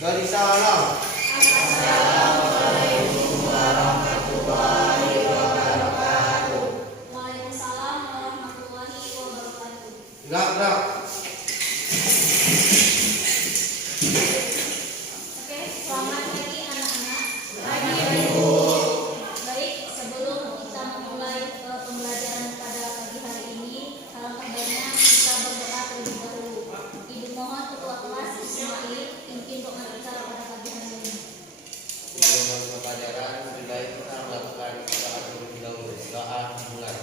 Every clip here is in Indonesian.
Waalaikumsalam. Assalamualaikum warahmatullahi wabarakatuh. Waalaikumsalam warahmatullahi wabarakatuh. Gerak. Oke, selamat pagi anak-anak. Pagi, Ibu. Baik, sebelum kita memulai pembelajaran pada pagi hari ini, alangkah baiknya kita berdoa terlebih dahulu. Ibu mohon ketua kelas Ismail pimpin doa kita pada pagi hari ini. Sebelum pelajaran, lebih baik kita melakukan doa terlebih dahulu. Doa dimulai.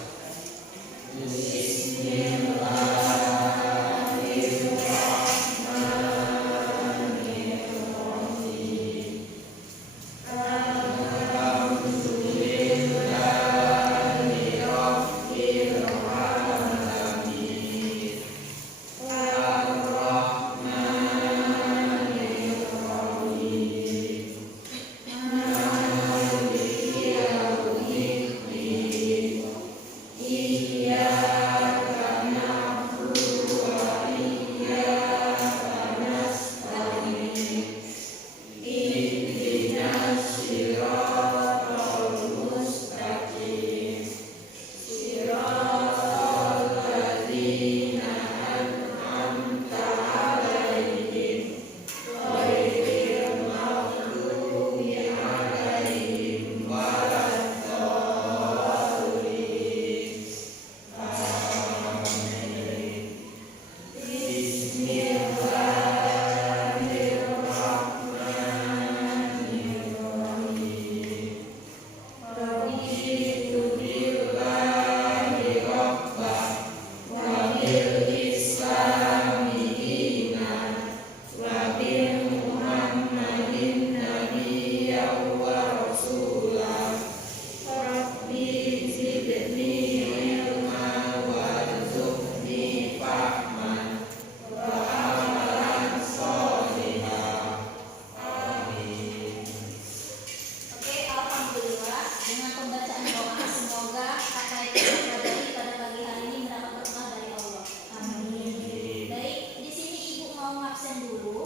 Oke, alhamdulillah dengan pembacaan doa semoga apa yang kita pelajari pada pagi hari ini mendapat berkah dari Allah. Amin. Baik, di sini Ibu mau ngabsen dulu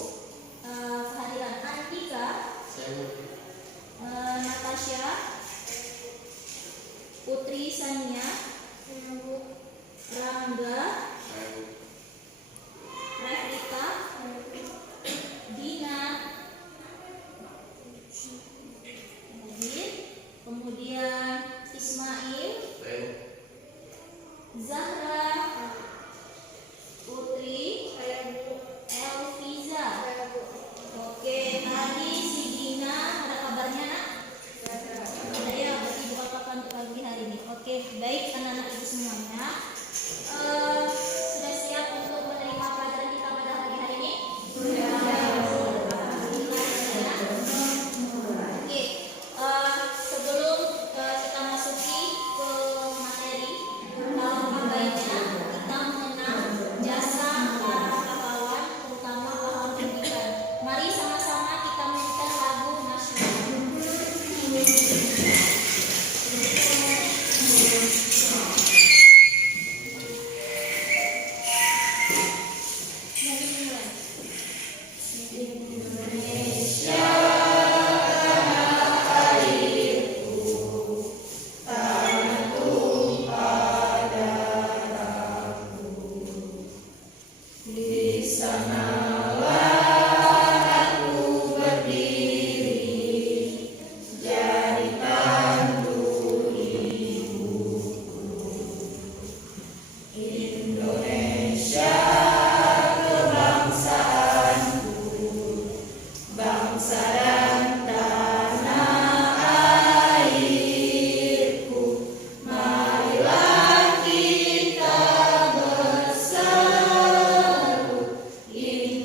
kehadiran Andika, Natasha, Putri Sania, Rangga, Revita, Dina, kemudian Ismail, Zahra, Putri, Elviza. Oke, tadi si Dina ada kabarnya nak? Ada ya, berarti buka papan untuk pagi hari ini. Oke, baik anak-anak ibu semuanya. Sudah siap untuk menerima pelajaran kita pada pagi hari ini? Oke, sebelum kita masuki ke materi, alangkah baiknya kita mengenal jasa para pahlawan, terutama pahlawan pendidikan. Mari sama-sama kita menyanyikan lagu nasional. Ini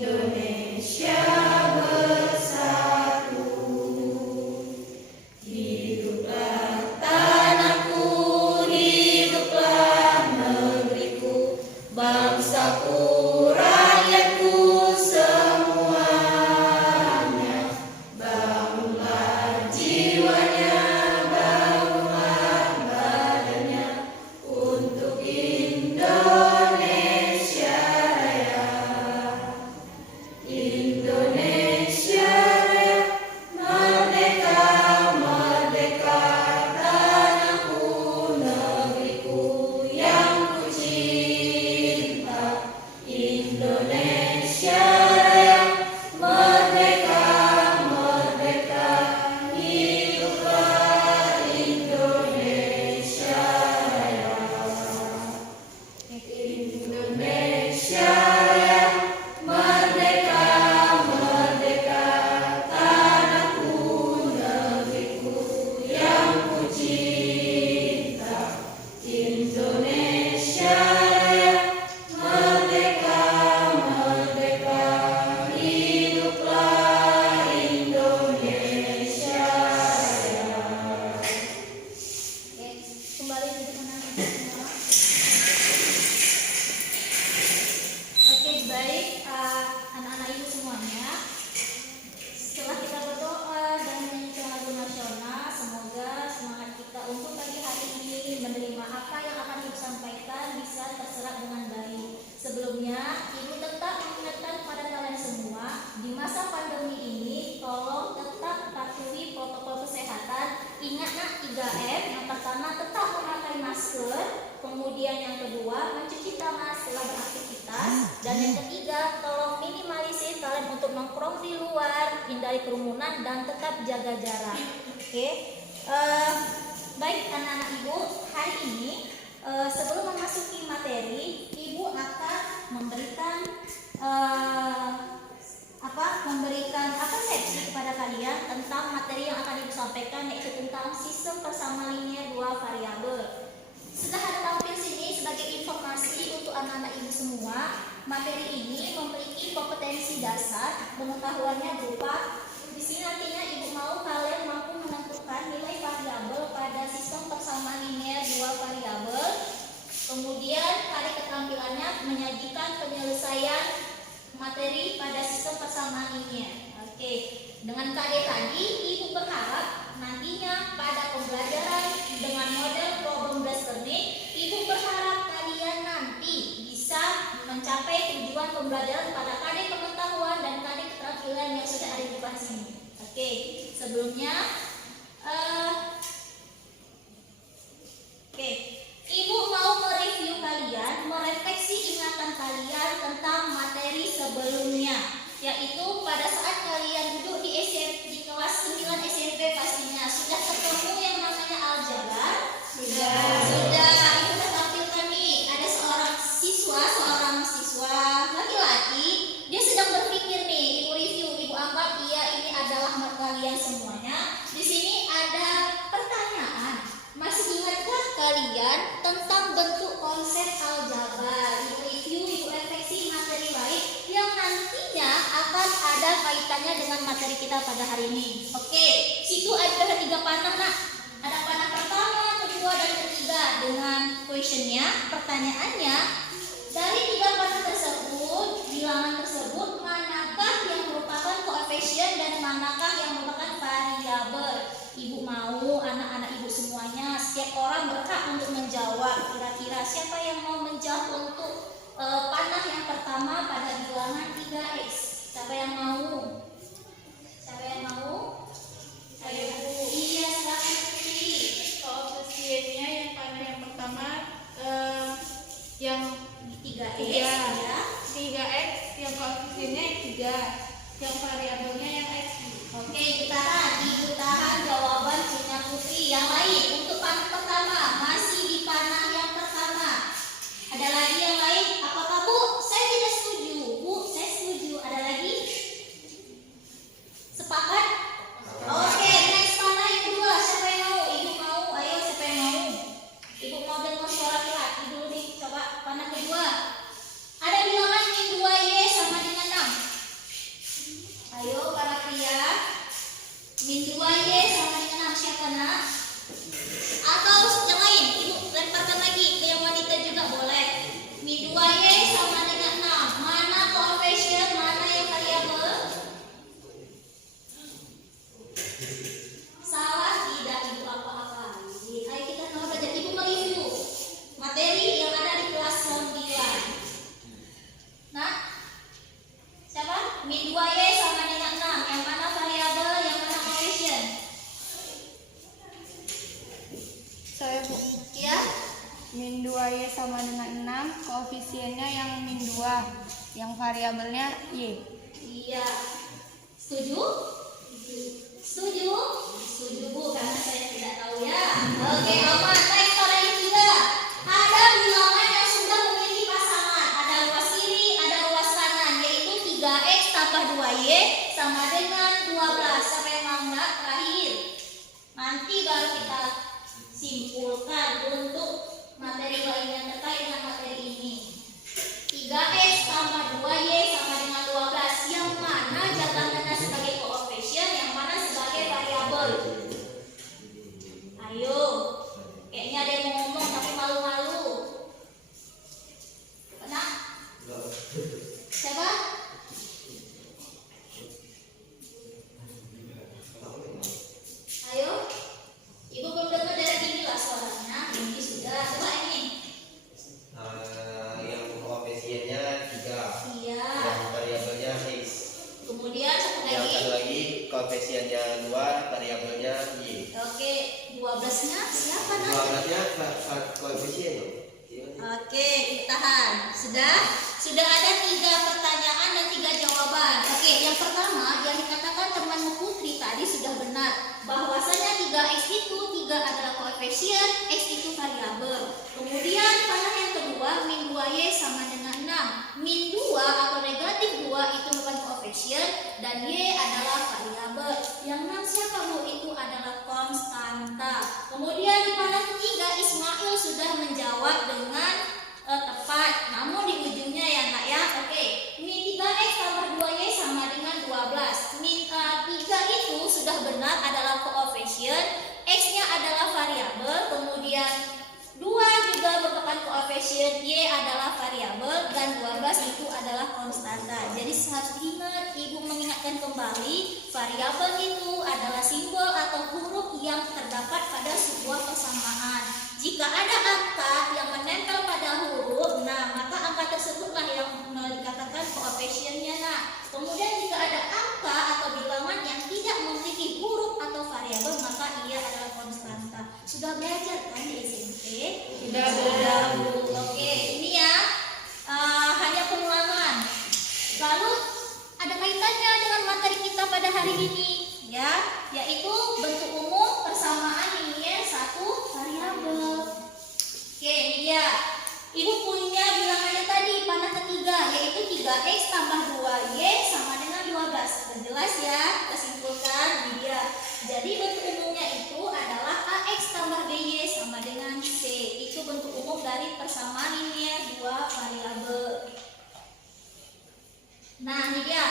nongkrong di luar, hindari kerumunan dan tetap jaga jarak. Oke. Baik anak-anak Ibu, hari ini sebelum memasuki materi, Ibu akan memberikan persepsi kepada kalian tentang materi yang akan Ibu sampaikan, yaitu tentang sistem persamaan linear dua variabel. Sudah ada tampil sini sebagai informasi untuk anak-anak Ibu semua. Materi ini memiliki kompetensi dasar, pengetahuannya berupa di sini nantinya Ibu mau kalian mampu menentukan nilai variabel pada sistem persamaan linear dua variabel. Kemudian kali keterampilannya menyajikan penyelesaian materi pada sistem persamaan linear. Oke, dengan KD tadi Ibu berharap nantinya pada pembelajaran dengan model problem based learning, Ibu berharap kalian nanti bisa mencapai tujuan pembelajaran pada KD pengetahuan dan KD keterampilan yang sudah ada di depan sini. Oke, sebelumnya Ibu mau mereview kalian, merefleksi ingatan kalian tentang materi sebelumnya, yaitu pada saat kalian duduk di kelas 9 SMP pastinya sudah ketemu yang namanya aljabar. Sudah. Ibu udah tampilkan nih, ada seorang siswa laki-laki, dia sedang berpikir nih. Ibu review, Ibu anggap ini adalah kalian semuanya. Di sini ada pertanyaan. Masih ingatkah kalian tentang bentuk konsep aljabar? Ibu review, Ibu refleksi materi lain yang nantinya akan ada kaitannya dengan materi kita pada hari ini. Oke, situ ada 3 panah nak. Ada panah pertama, kedua, dan ketiga dengan questionnya, pertanyaannya. Dari 3 panah tersebut, bilangan tersebut manakah yang merupakan koefisien dan manakah yang merupakan variabel? Ibu mau anak-anak Ibu semuanya, setiap orang berhak untuk menjawab. Kira-kira siapa yang mau menjawab untuk panah yang pertama pada bilangan 3x? Siapa yang mau? Ayo Bu. Iya, silakan Putri. Koefisiennya yang panah yang pertama yang 3x Tiga. ya. 3x, yang koefisiennya 3, yang variabelnya yang x. Oke, Ibu tahan jawaban punya Putri. Yang lain untuk panah pertama, masih di panah yang pertama. Ada lagi yang lain? Apakah Bu? Saya tidak setuju. Bu, saya setuju. Ada lagi? Sepakat? Oke, next panah yang kedua. Siapa yang mau? Ibu mau? Ayo, siapa yang mau? Ibu mau dengar suara laki dulu nih. Coba panah kedua. Ada bilangan min 2y sama dengan 6. Ayo para pria. Min 2y sama dengan 6. Siapa nak? Atau yang lain? Ibu lemparkan lagi ke yang wanita juga boleh. Min 2y sama dengan 6. Mana koefisien, mana yang variabel? Salah tidak Ibu apa-apa. Ayo kita sama belajar. Ibu mereview materi yang ada di kelas 9. Nah, siapa? Min 2y sama dengan 6. Yang mana variabel, yang mana koefisien? Saya Bu. Ya? Min 2y sama dengan 6, koefisiennya yang min 2, yang variabelnya y. Iya. Setuju? Setuju? Setuju Bu, karena saya tidak tahu ya. Oke, aman. Baik, para yang ketiga. Ada bilangan yang sudah memiliki pasangan. Ada ruas kiri, ada ruas kanan, yaitu 3x tambah 2y sama dengan 12. Siapa yang mau enggak? Terakhir. Nanti baru kita simpulkan untuk materi lain yang terkait dengan materi ini. 3x tambah 2y sama dengan 12. Yang mana jawabannya sebagai koefisien, yang mana sebagai variabel? Ayo. Kayaknya ada yang mau ngomong tapi malu-malu. Nah, siapa? Ayo. Ibu belum dengar dari ini lah suaranya. Ini sudah. Coba ini. Yang koefisiennya 3. Iya. Yang variabelnya x. Kemudian satu Yang lagi. satu lagi koefisiennya 2, variabelnya y. Oke, 12-nya siapa nak? 12-nya koefisien. Oke, ditahan. Sudah ada 3 pertanyaan dan 3 jawaban. Oke, yang pertama coefficient, X itu variabel. Kemudian panah yang kedua, min 2Y sama dengan 6. Min 2 atau negatif 2 itu merupakan coefficient dan Y adalah variabel. Yang 6 siapa Bu? Itu adalah konstanta. Kemudian di panah ketiga, Ismail sudah menjawab dengan tepat. Namun di ujungnya ya nak ya. Oke, min 3X tambah 2Y sama dengan 12. Min 3 itu sudah benar adalah coefficient, X-nya adalah variabel, kemudian 2 juga merupakan coefficient, Y adalah variabel, dan 12 itu adalah konstanta. Jadi harus ingat, Ibu mengingatkan kembali, variabel itu adalah simbol atau huruf yang terdapat pada sebuah persamaan. Jika ada angka yang menempel pada huruf, nah maka angka tersebutlah yang dikatakan coefficient-nya. Nah, kemudian jika ada angka atau bilangan yang tidak memiliki huruf atau variabel, maka ia adalah konstanta. Sudah belajar kan di SMP? Sudah. Oke, ini ya hanya pengulangan. Lalu ada kaitannya dengan materi kita pada hari ini, ya, yaitu bentuk umum persamaan linier satu variabel. Oke, ini dia. Ibu punya bilangannya tadi, panah ketiga, yaitu 3X tambah 2Y sama dengan 12. Jelas ya, kita simpulkan ini dia. Jadi bentuk umumnya itu adalah AX tambah BY sama dengan C. Itu bentuk umum dari persamaan linier dua variabel. Nah, ini dia.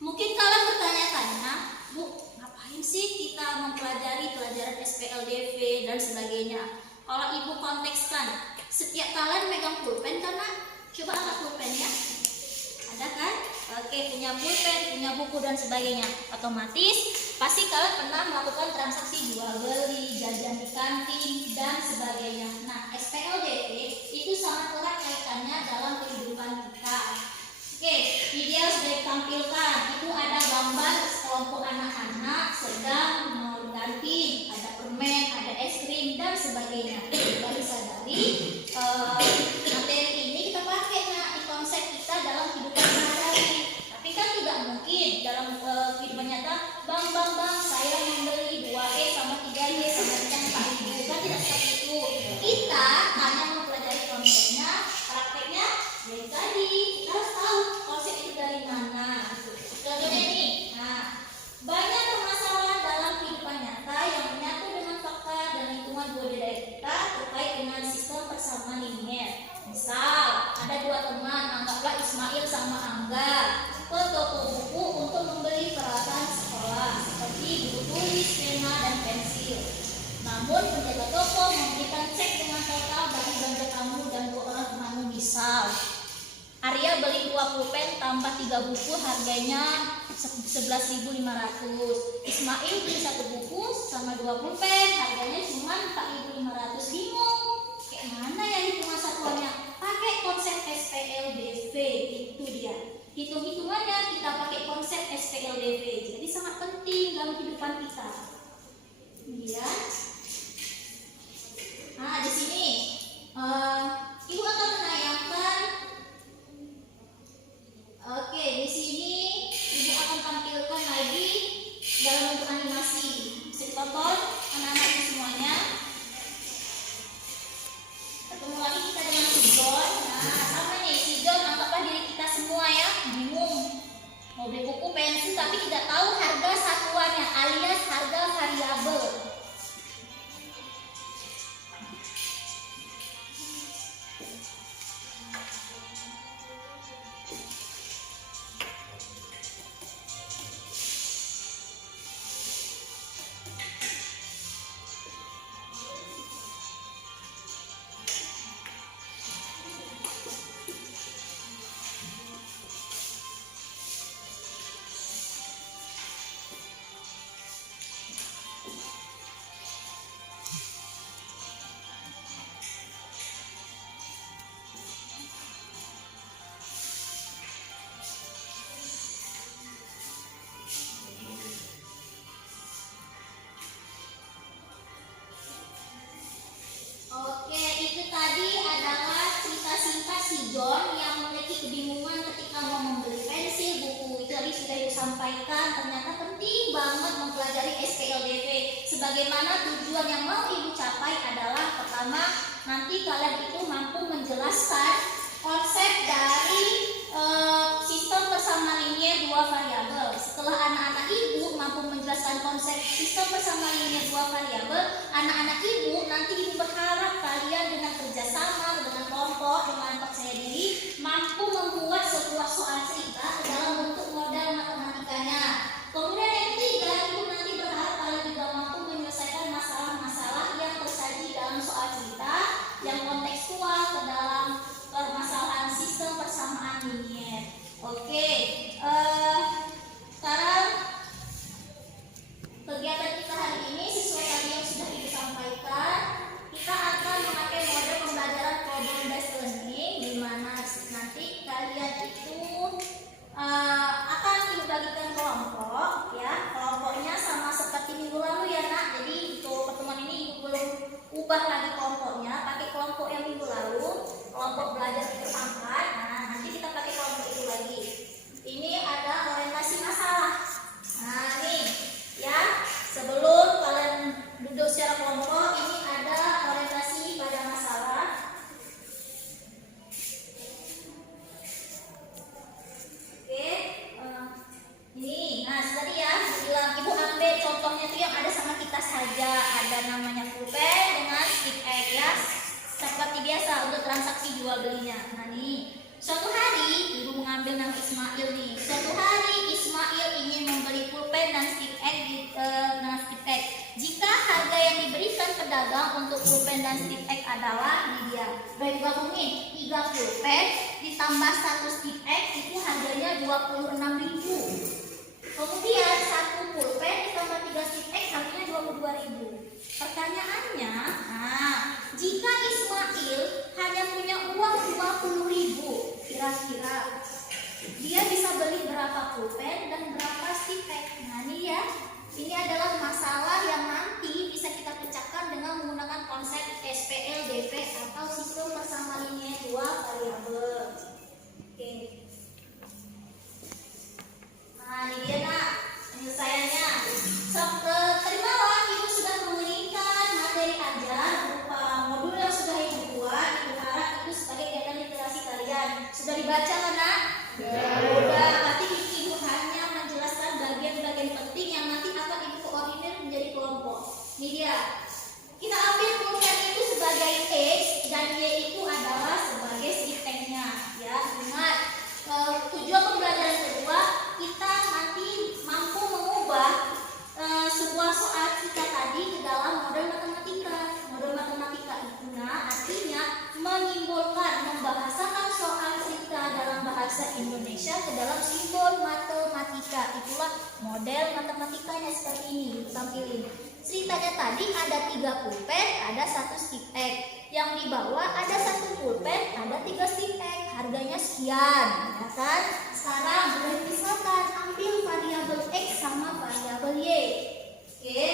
Mungkin kalian bertanya-tanya, Bu, ngapain sih kita mempelajari pelajaran SPLDV dan sebagainya? Kalau Ibu kontekskan, setiap kalian megang pulpen kan, Nak? Coba angkat pulpennya. Ada kan? Oke, punya pulpen, punya buku dan sebagainya. Otomatis pasti kalian pernah melakukan transaksi jual beli, jajan di kantin dan sebagainya. Nah, SPLDV itu sangat erat kaitannya dalam kehidupan kita. Oke, ini dia sudah ditampilkan. Itu ada gambar sekelompok anak-anak sedang di kantin, ada permen, ada es krim dan sebagainya. Kita bisa dari materi ini kita pakai di konsep kita dalam kehidupan sehari-hari. Tapi kan tidak mungkin dalam kehidupan nyata, bang, saya membeli 2E sama 3Y sama dengan 4.000. Kan tidak seperti itu. Kita hanya mempelajari konsepnya, prakteknya ya tadi kita harus tahu konsep itu dari mana. Contohnya nih, banyak permasalahan dalam kehidupan nyata yang menyatu dengan fakta dan lingkungan budaya kita terkait dengan sistem persamaan linier. Misal, ada dua teman, anggaplah Ismail sama Angga, ke toko buku untuk membeli peralatan sekolah seperti buku tulis, pena, dan pensil. Namun penjaga toko memberikan cek dengan total bagi belanja kamu dan 2 orang temanmu. Misal, Arya beli 2 pulpen tambah 3 buku harganya 11.500. Ismail beli 1 buku sama 2 pulpen harganya cuma 4.500. Bingung kayak mana ya hitungan satuannya? Pakai konsep SPLDV, itu dia. Hitung-hitungannya kita pakai konsep SPLDV. Jadi sangat penting dalam kehidupan kita. Kemudian, di sini Ibu akan menayangkan. Oke, di sini Ibu akan tampilkan lagi dalam bentuk animasi. Bisa ditonton anak-anak semuanya. Ketemu lagi kita dengan si John. Nah, sama nih, si John anggaplah diri kita semua ya, bingung. Mau beli buku pensil tapi tidak tahu harga satuannya alias harga variabel. Oke, itu tadi adalah cerita singkat si John yang memiliki kebingungan ketika mau membeli pensil, buku. Itu tadi sudah disampaikan, ternyata penting banget mempelajari SPLDV. Sebagaimana tujuan yang mau ibu capai adalah pertama, nanti kalian itu mampu menjelaskan konsep dari sistem persamaan linear dua variabel. Setelah anak-anak ibu mampu menjelaskan konsep sistem persamaan linear dua variabel, anak-anak ibu nanti ibu berharap kalian dengan kerjasama, dengan kelompok, dengan percaya diri mampu membuat sebuah soal cerita dalam bentuk model matematikanya. Kemudian yang ketiga, ibu nanti berharap kalian juga mampu menyelesaikan masalah-masalah yang tersaji dalam soal cerita yang kontekstual ke dalam permasalahan sistem persamaan linear. Oke, sekarang kegiatan kita hari ini sesuai tadi yang sudah ibu sampaikan, kita akan memakai model pembelajaran problem based learning, di mana nanti kalian itu akan ibu bagikan kelompok, ya. Kelompoknya sama seperti minggu lalu ya nak. Jadi untuk pertemuan ini ibu belum ubah lagi kelompoknya, pakai kelompok yang minggu lalu, kelompok belajar berpangkat. Nah, nanti kita pakai kelompok itu lagi. Ini ada orientasi masalah. Nah, nih ya, sebelum kalian duduk secara kelompok, ini ada orientasi pada masalah. Oke, ini, nah tadi ya, bilang ibu ambil contohnya tuh yang ada sama kita saja, ada namanya pulpen dengan stick egg ya, seperti biasa untuk transaksi jual belinya. Nah nih, suatu hari ibu mengambil nama Ismail nih. Suatu hari Ismail ingin membeli pulpen dan stick egg dengan stick egg. Jika harga yang diberikan pedagang untuk pulpen dan stick egg adalah ini dia. Baik gabungin 3 pulpen ditambah 1 stick egg itu harganya 26.000. Kemudian 1 pulpen ditambah 3 stick egg harganya 22.000. Pertanyaannya, nah, jika Ismail hanya punya uang 20.000, kira-kira dia bisa beli berapa pulpen dan berapa stick egg? Nah ini ya, ini adalah masalah yang nanti bisa kita pecahkan dengan menggunakan konsep SPLDV atau sistem persamaan linear dua variabel. Oke. Nah ini dia nak, penyelesaiannya. Terimalah ibu sudah menginginkan materi ajar berupa modul yang sudah ibu buat. Ibu harap itu sebagai kegiatan literasi kalian. Sudah dibaca kan nak? Sudah. Berarti ibu hanya menjelaskan bagian-bagian penting yang nanti akan ibu koordinir menjadi kelompok. Ini dia. Kita ambil pulpen itu sebagai X dan Y itu adalah sebagai stick-nya. Ya, ingat. Tujuan pembelajaran kedua, kita nanti mampu mengubah sebuah soal kita tadi ke dalam model matematika. Model matematika itu artinya menyimpulkan, membahasakan soal cerita dalam bahasa Indonesia ke dalam simbol matematika. Itulah model matematikanya seperti ini, tampilin. Ceritanya tadi ada 3 pulpen, ada 1 stick egg. Yang di bawah ada 1 pulpen, ada 3 stick egg. Harganya sekian, ya kan? Sekarang boleh misalkan ambil variabel X sama variabel Y. Oke,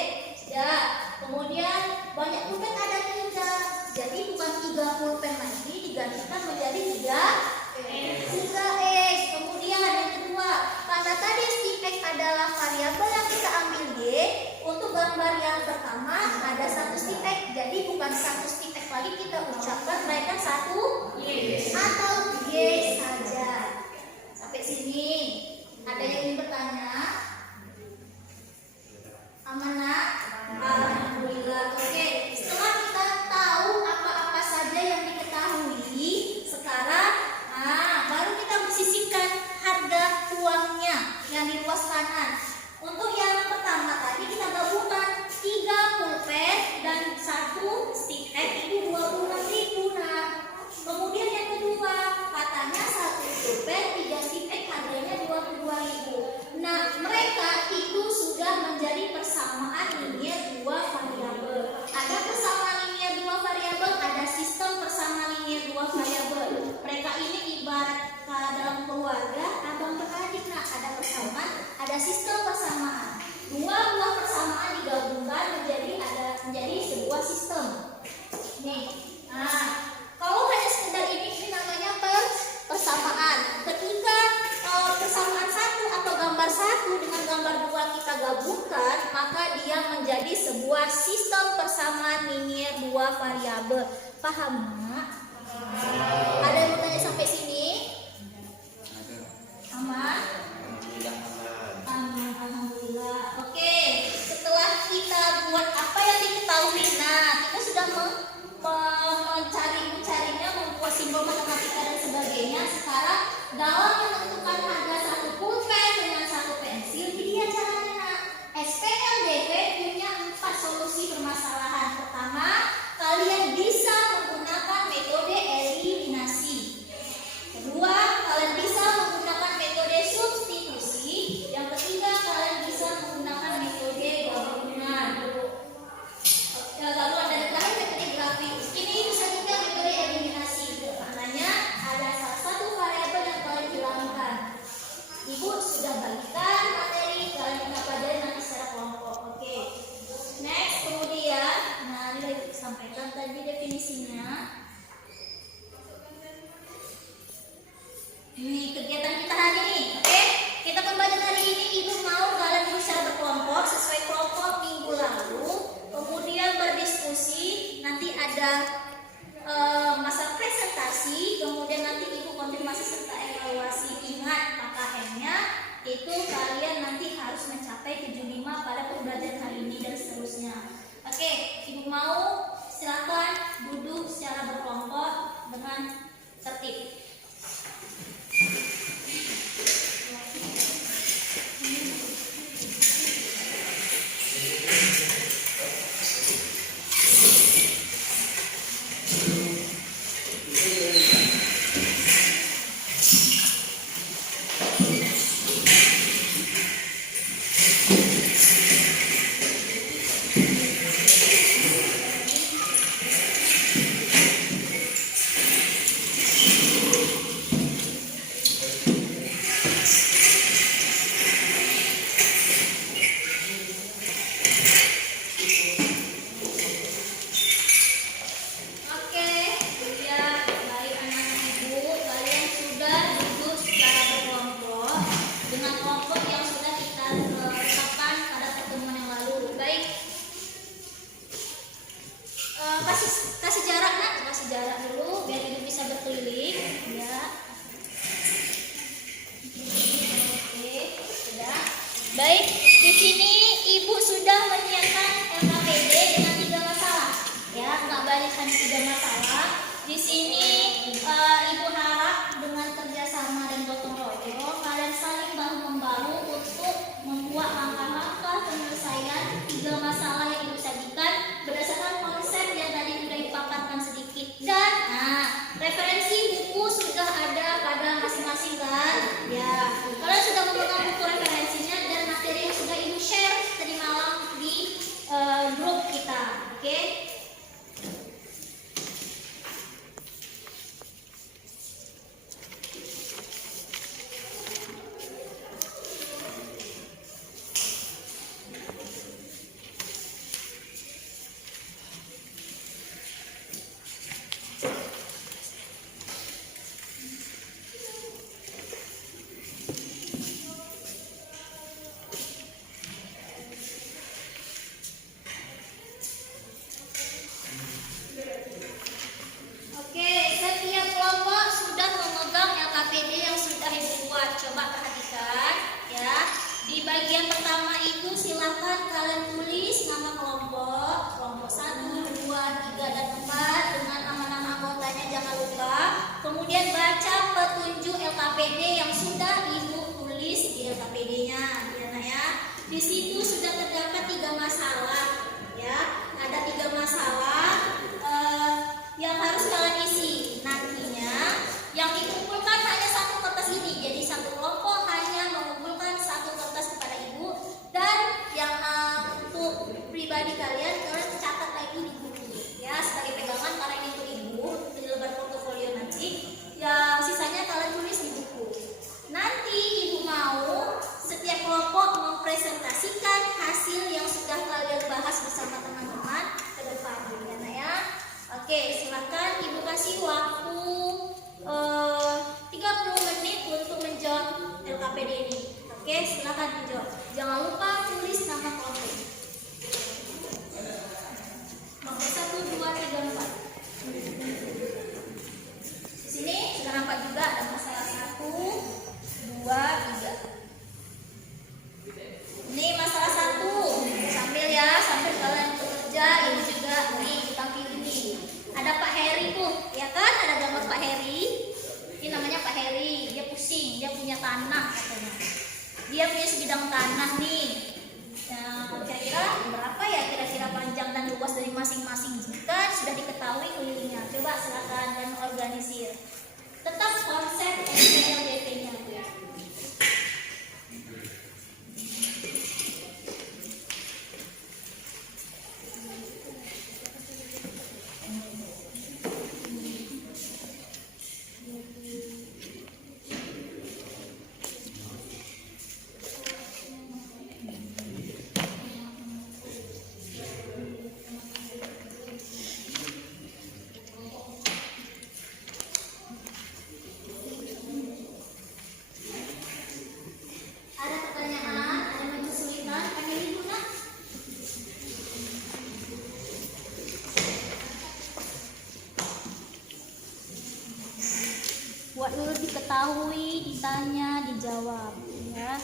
ya. Kemudian banyak pulpen ada 3. Jadi bukan 3 pulpen lagi, digantikan menjadi 3X. Kemudian yang kedua, karena tadi stick X adalah variabel yang kita ambil Y, untuk gambar yang pertama ada 1 stick X. Jadi bukan 1 stick X lagi kita ucapkan, mereka 1 Y atau Y saja. Sampai sini ada yang ingin bertanya? Aman nak? Alhamdulillah. Oke, setelah kita tahu apa-apa saja yang diketahui, sekarang baru kita sisihkan harga uangnya yang di luas kanan. Untuk yang pertama tadi kita gabungkan 3 pulpen dan 1 stick egg itu 26.000. Nah, kemudian yang kedua katanya 1 pulpen 3 stick egg harganya 22.000. Nah, mereka itu sudah menjadi persamaan linear dua variabel. Ada persamaan linear dua variabel, ada sistem persamaan linear dua variabel. Mereka ini ibarat dalam keluarga abang beradik. Nah, ada persamaan, ada sistem persamaan. Dua buah persamaan digabungkan menjadi sebuah sistem. Nih, nah kalau hanya sekedar ini namanya persamaan. Ketika persamaan satu atau gambar gambar 1 dengan gambar 2 kita gabungkan, maka dia menjadi sebuah sistem persamaan linier dua variabel. Paham, Mak? Ada yang mau tanya sampai sini? Aman? Alhamdulillah aman. Aman, alhamdulillah. Oke, setelah kita buat apa yang diketahui, nah kita sudah mencarinya, membuat simbol matematika dan sebagainya. Sekarang dalam menentukan harga satu pulpen dengan satu pensil, jadi ya caranya, nak. SP dan DP punya 4 solusi permasalahan. Pertama, kalian bisa menggunakan metode eliminasi. Kedua, kalian bisa menggunakan metode substitusi. Yang ketiga, kalian bisa menggunakan metode gabungan. Gabungan dan terakhir metode grafik. Ini bisa juga metode eliminasi. Maknanya ada salah satu variabel yang kalian hilangkan. Ibu sudah bagikan materi, kalian bisa pelajari nanti secara kelompok. Oke. Next, kemudian, nah ini udah sampaikan tadi definisinya. Ini kegiatan kita hari ini, oke? Kita pembelajaran hari ini ibu mau kalian duduk secara berkelompok sesuai kelompok minggu lalu, kemudian berdiskusi, nanti ada masa presentasi, kemudian nanti ibu konfirmasi serta evaluasi. Ingat KKM-nya itu kalian nanti harus mencapai 75 pada pembelajaran hari ini dan seterusnya. Oke, ibu mau silakan duduk secara berkelompok dengan tertib. Kasih jarak, nak, kasih jarak dulu biar ibu bisa berkeliling, ya. Oke, sudah. Baik, di sini ibu sudah menyiapkan LKPD dengan 3 masalah, ya, nggak banyak hanya 3 masalah. Di sini ibu harap dengan kerjasama dan gotong royong kalian saling bahu membahu untuk membuat langkah-langkah penyelesaian 3 masalah yang ibu sajikan berdasarkan konsep yang tadi sudah dipaparkan sedikit. Dan referensi buku sudah ada pada masing-masing kan? Ya, kalian sudah memegang buku referensinya dan materi yang sudah ibu share tadi malam di grup kita, oke? Coba perhatikan ya. Di bagian pertama itu silakan kalian tulis nama kelompok, kelompok 1, 2, 3 dan 4 dengan nama-nama anggotanya jangan lupa. Kemudian baca petunjuk LKPD yang sudah ibu tulis di LKPD-nya, ya. Di situ sudah terdapat 3 masalah, ya. Ada 3 masalah yang harus kalian isi. Nantinya yang dikumpulkan hanya 1 kertas ini. Jadi satu kelompok hanya mengumpulkan 1 kertas kepada ibu, dan yang untuk pribadi kalian catat lagi di buku, ya, sebagai pegangan karena ini untuk ibu di lembar portofolio nanti. Yang sisanya kalian tulis di buku. Nanti ibu mau setiap kelompok mempresentasikan silakan dijawab. Jangan lupa tulis nama kelompok. Nomor 1, 2, 3, 4. Sini sudah nampak juga ada masalah 1, 2, 3. Ini masalah 1. Sambil ya, sambil kalian bekerja. Ini juga nih kita pilih nih. Ada Pak Heri tuh, ya kan? Ada gambar Pak Heri. Ini namanya Pak Heri. Dia pusing, dia punya tanah katanya. Dia punya sebidang tanah nih. Kira-kira berapa ya kira-kira panjang dan luas dari masing-masing? Kan sudah diketahui kelilingnya. Coba silakan dan organisir. Tetap konsep NPLDP-nya ya. Ada pertanyaan, ada yang kesulitan, pengen ibu nak? Buat dulu diketahui, ditanya, dijawab, ya.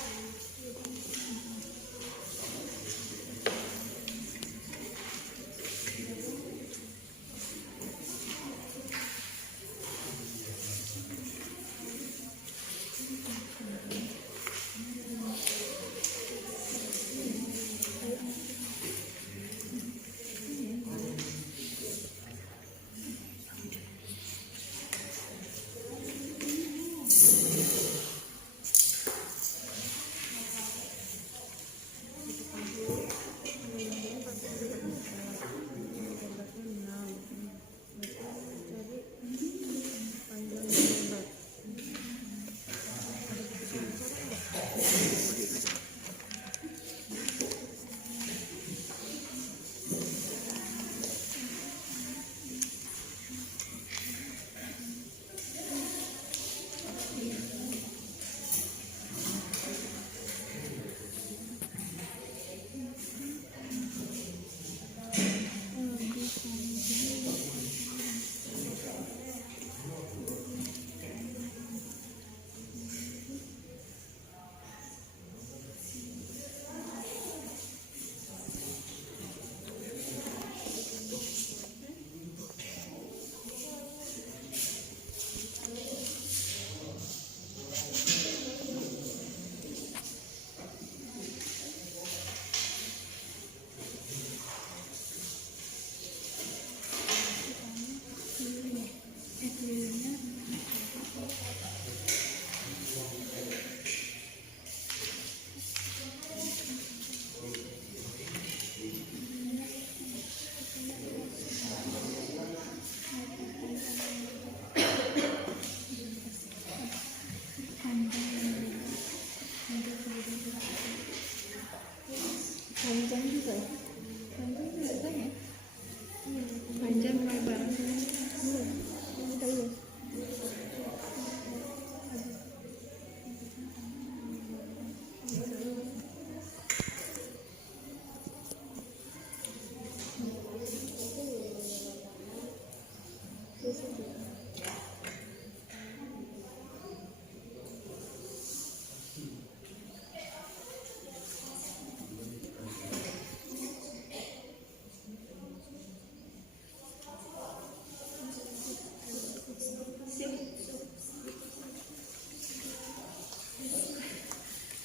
Panjang juga ya? Panjang juga banyak. Panjang lebar. Kita lihat.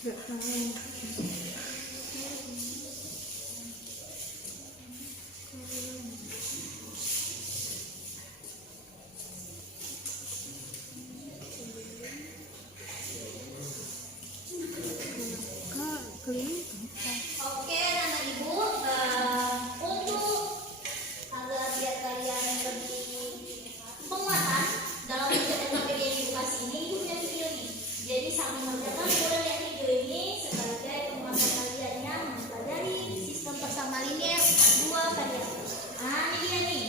Gak tahu. Kak, keliling. Oke, anak ibu, untuk agar biar kalian lebih penguatan dalam menjaga KPD edukasi ini, ibu punya video nih. Jadi sambil mengerjakan boleh lihat video ini sebagai penguatan kalian yang mempelajari sistem bersama linear 2 variabel. Ah, ini dia nih.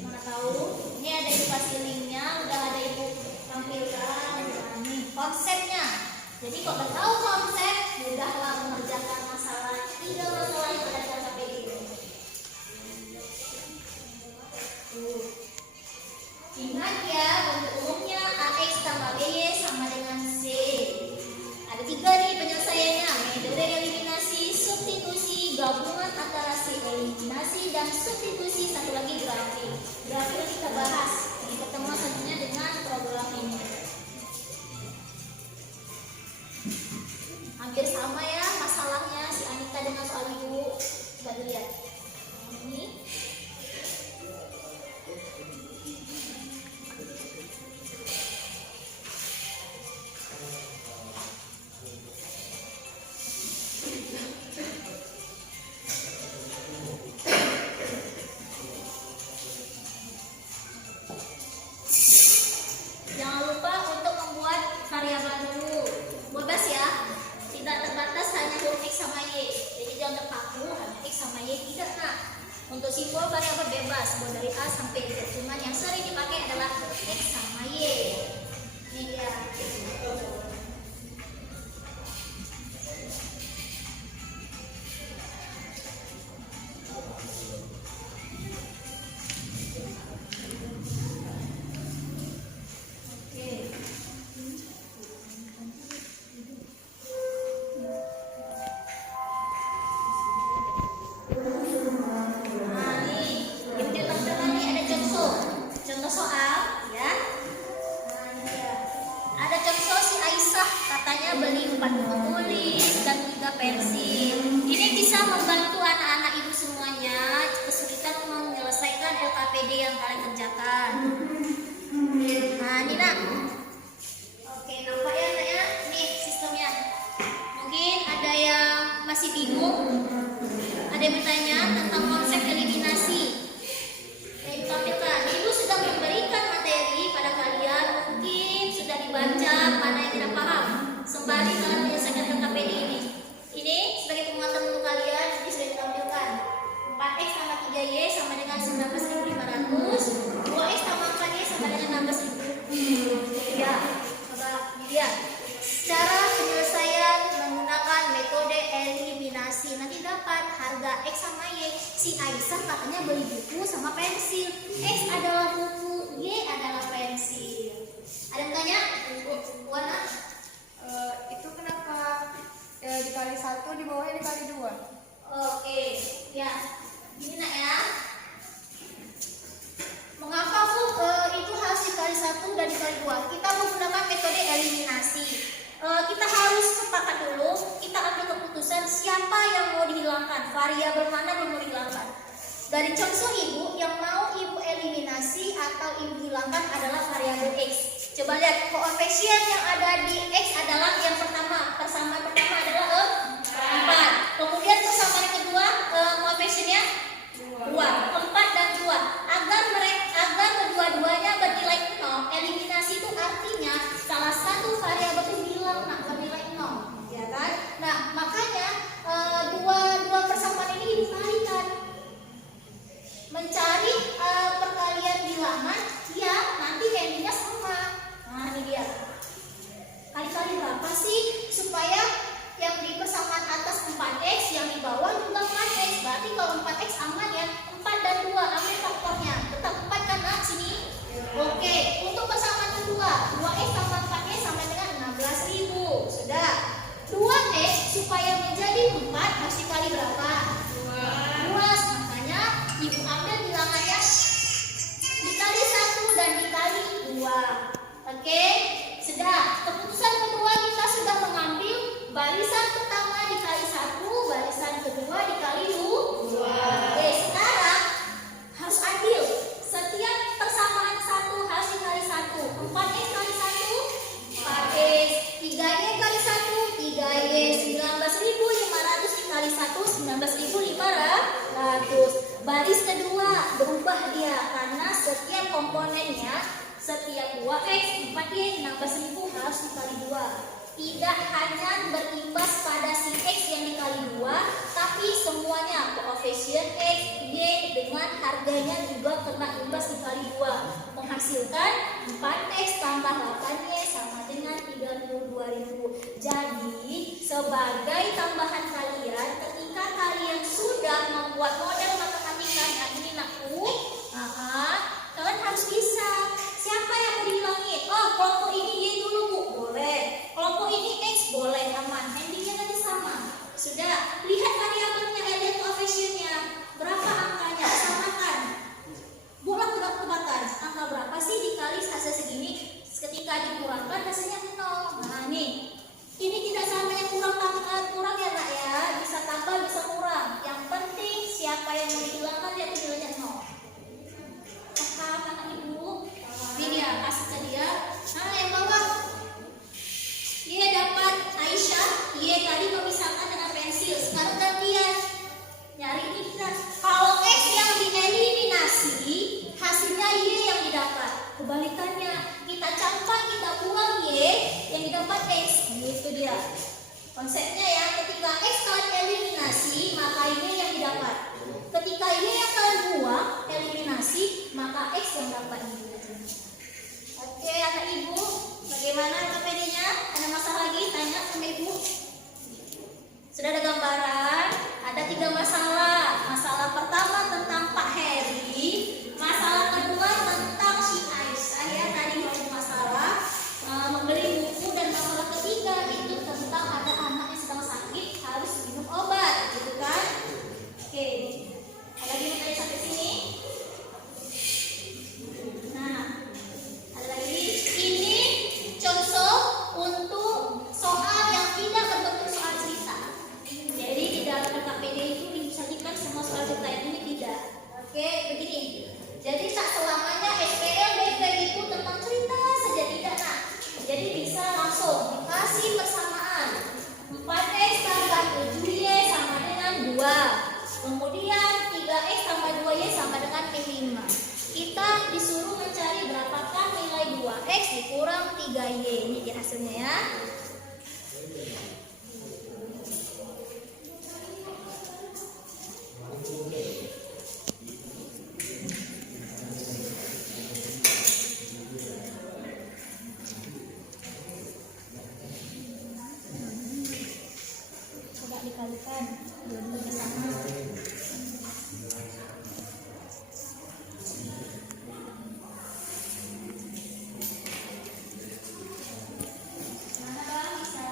Mana tahu? Ini ada edukasi linknya, udah kok udah tahu konsep, mudahlah mengerjakan masalah. Tiga masalah yang ada dalam KPD ini. Ingat ya, bentuk umumnya AX tambah BY sama dengan C. Ada tiga nih penyelesaiannya, metode eliminasi, substitusi, gabungan antara si eliminasi dan substitusi, satu lagi grafik. Grafik kita bahas di pertemuan selanjutnya dengan program ini. Hampir sama ya masalahnya si Anita dengan soal ibu. Coba dilihat. Ini. Jangan lupa untuk membuat variabel dulu. Bebas ya. Tidak terbatas hanya huruf X sama Y. Jadi jangan terpaku hanya X sama Y, tidak nak. Untuk simbol variabel bebas, mau dari A sampai Z. Cuman yang sering dipakai adalah X sama Y. Ini dia. Nah, nih, yang di tengah nih ada contoh soal, ya. Nah, ini dia. Ada contoh si Aisyah katanya beli 4 buku tulis dan 3 pensil. Ini bisa membantu anak-anak ibu semuanya kesulitan menyelesaikan LKPD yang kalian kerjakan. Nah, ini nak. Oke, nampak ya nak ya? Nih sistemnya. Mungkin ada yang masih bingung. Ada yang bertanya tentang konsep eliminasi. Ibu tampilkan. Ibu sudah memberikan materi pada kalian, mungkin sudah dibaca, mana yang tidak paham. Sembari kalian menyelesaikan LKPD ini. Ini sebagai penguatan untuk kalian, ini sudah ditampilkan. 4X tambah 3Y sama dengan 19.500. 2X tambah 4Y sama dengan 16.000. Ya, coba dilihat. Cara penyelesaian menggunakan metode eliminasi. Nanti dapat harga X sama Y. Si Aisyah katanya beli buku sama pensil. X adalah buku, Y adalah pensil. Ada yang tanya? Wana? Itu kenapa dikali 1 di bawahnya dikali 2? Oke, ya. Ini nak ya. Mengapa Bu itu harus dikali 1 dan dikali 2? Kita menggunakan metode eliminasi. Kita harus sepakat dulu, kita ambil keputusan siapa yang mau dihilangkan, variabel mana yang mau dihilangkan. Dari contoh ibu, yang mau ibu eliminasi atau ibu hilangkan adalah variabel X. Coba lihat, koefisien yang ada di X adalah yang pertama, persamaan pertama adalah 4. Kemudian persamaan kedua, koefisiennya 2, 4 dan 2. Agar kedua-duanya bernilai 0, eliminasi itu artinya salah satu variabel itu hilang nak bernilai 0, ya kan? Nah, makanya dua persamaan ini dikalikan. Mencari perkalian bilangan yang nanti endingnya sama. Nah, ini dia. Kali-kali berapa sih supaya yang di persamaan atas 4X, yang di bawah juga 4X. Berarti kalau 4X aman ya, 4 dan 2 ambil faktornya. Tetap 4 kan nak sini? Oke, untuk persamaan kedua, 2X tambah 4Y sama dengan 16.000. Sudah. 2X supaya menjadi 4 harus dikali berapa? 2. Makanya ibu ambil bilangannya dikali 1 dan dikali 2. Oke, sudah. Keputusan kedua kita sudah mengambil barisan pertama dikali 1, barisan kedua dikali 2. Oke, sekarang harus adil. Setiap persamaan 1 harus dikali 1. 4X kali 1, 4X. 3Y kali 1, 3Y. 19.500 dikali 1, 19.500. Baris kedua berubah dia karena setiap komponennya, setiap 2X, 4Y, 16.000 harus dikali 2. Tidak hanya berimbas pada si X yang dikali 2, tapi semuanya koefisien X, Y dengan harganya juga kena imbas dikali 2, menghasilkan 4X tambah 8Y sama dengan 32.000. Jadi, sebagai tambahan kalian, ketika kalian sudah membuat model matematikanya ini nakku, kalian harus bisa. Siapa yang mau dihilangin? Oh, kelompok ini Y dulu Bu, boleh. Kelompok ini X boleh, aman. Endingnya nanti sama. Sudah, lihat variabelnya, lihat coefficientnya. Berapa angkanya? Samakan. Buatlah tebak-tebakan. Angka berapa sih dikali hasil segini? Ketika dikurangkan hasilnya 0. Nah nih, ini tidak sama yang kurang ya nak ya. Bisa tambah, bisa kurang. Yang penting siapa yang mau dihilangkan dia nilainya 0. Paham anak ibu? Ini dia, kasih ke dia. Nah yang bawah, dia dapat Aisyah. Dia tadi memisahkan dengan pensil. Sekarang gantian. Nyari ini kita. Kalau X yang dieliminasi, hasilnya Y yang didapat. Kebalikannya, kita campak, kita buang Y, yang didapat X. Itu dia. Konsepnya ya, ketika X kalian eliminasi, maka Y yang didapat. Ketika Y yang kalian buang, eliminasi, maka X yang dapat. Oke, anak ibu, bagaimana KPD-nya? Ada masalah lagi? Tanya sama ibu. Sudah ada gambaran? Ada 3 masalah. Masalah pertama tentang Pak Heri. Masalah kedua tentang si Aisyah ya, tadi mau masalah membeli buku, dan masalah ketiga itu tentang ada anak yang sedang sakit harus minum obat, gitu kan? Oke, ada lagi materi sampai sini. Nah, ada lagi. Ini contoh untuk soal yang tidak berbentuk soal cerita. Jadi di dalam KPD itu disajikan semua soal cerita, ini tidak. Oke, begini. Jadi tak selamanya SPLDP itu tentang cerita saja, tidak nak. Jadi bisa langsung dikasih persamaan. 4X tambah 7Y sama dengan 2. Kemudian 3X tambah 2Y sama dengan 5. Kita disuruh mencari berapakah nilai 2X dikurang 3Y. Ini dia hasilnya ya. Coba dikalikan dua-duanya sama. Mana bang, bisa?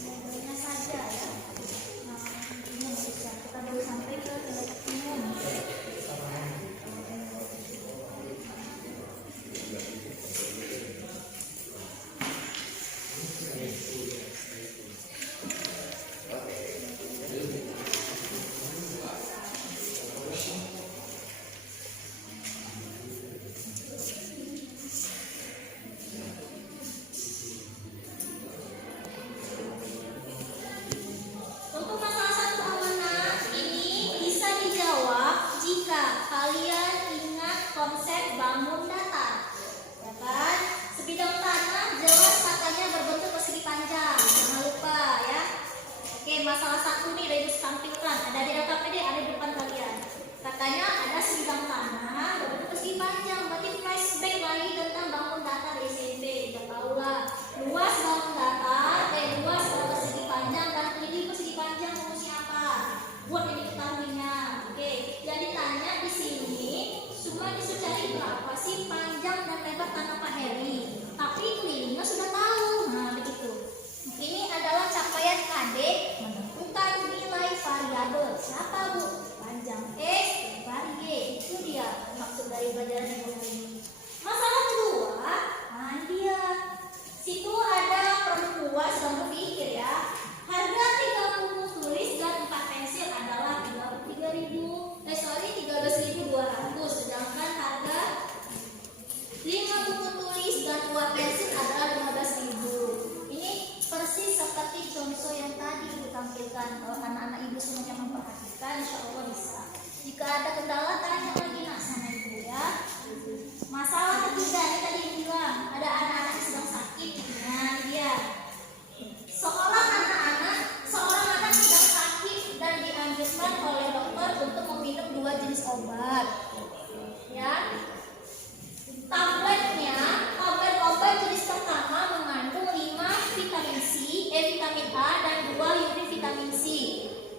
Modelnya saja ya. Nah, ini bisa. Kita baru sampai ke nilai optimum. Untuk masalah satu amanah ini bisa dijawab jika kalian ingat konsep bangun datar, ya kan? Sebidang tanah jelas katanya berbentuk persegi panjang, jangan lupa ya. Oke, masalah satu nih dari tampilkan, ada di KPD, ada di depan kalian. Katanya ada sebidang tanah berbentuk persegi panjang, berarti flashback lagi tentang bangun datar di SMP. Kita tahu lah, luas bangun datar, luas persegi panjang, dan ini persegi panjang fungsinya apa? Buat yang diketahuinya. Oke, yang ditanya di sini cuma disuruh cari berapa sih panjang dan lebar tanah Pak Heri. Tapi kelilingnya sudah tahu. Nah, begitu. Ini adalah capaian adik menentukan nilai variabel. Siapa Bu? Panjang X, lebar Y. Itu dia maksud dari pelajaran yang ini. Masalah kedua, nah dia. Situ ada perempuan sedang berpikir ya. Harga 3 buku tulis dan 4 pensil adalah anak-anak ibu semuanya memperhatikan, insya Allah bisa. Jika ada kendala tanya lagi nak sama ibu ya. Masalah ketiga ini tadi bilang ada anak-anak yang sedang sakit. Nah dia seorang anak sedang sakit dan dianjurkan oleh dokter untuk meminum 2 jenis obat. Ya. Tablet obat jenis pertama mengandung 5 vitamin vitamin A dan 2 unit vitamin C.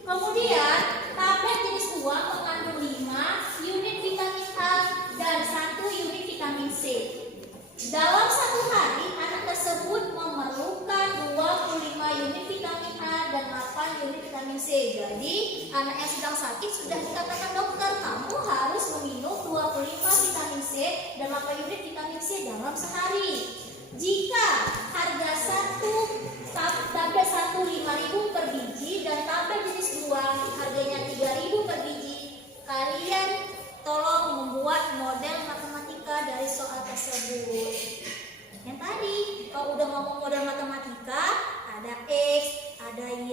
Kemudian tablet jenis 2 mengandung 5 unit vitamin A dan 1 unit vitamin C. Dalam satu hari anak tersebut memerlukan 25 unit vitamin A dan 8 unit vitamin C. Jadi anak yang sedang sakit sudah dikatakan dokter kamu harus meminum 25 vitamin C dan 8 unit vitamin C dalam sehari. Jika harga tablet 1 5.000 per biji dan tablet jenis 2 harganya 3.000 per biji, kalian tolong membuat model matematika dari soal tersebut. Yang tadi kalau udah ngomong model matematika ada X, ada Y.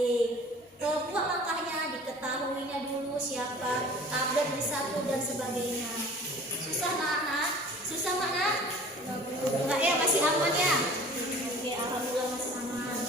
Buat langkahnya diketahuinya dulu siapa tablet di 1 dan sebagainya. Susah nak? Susah mana? Enggak ya, masih aman ya? Oke, alhamdulillah masih aman.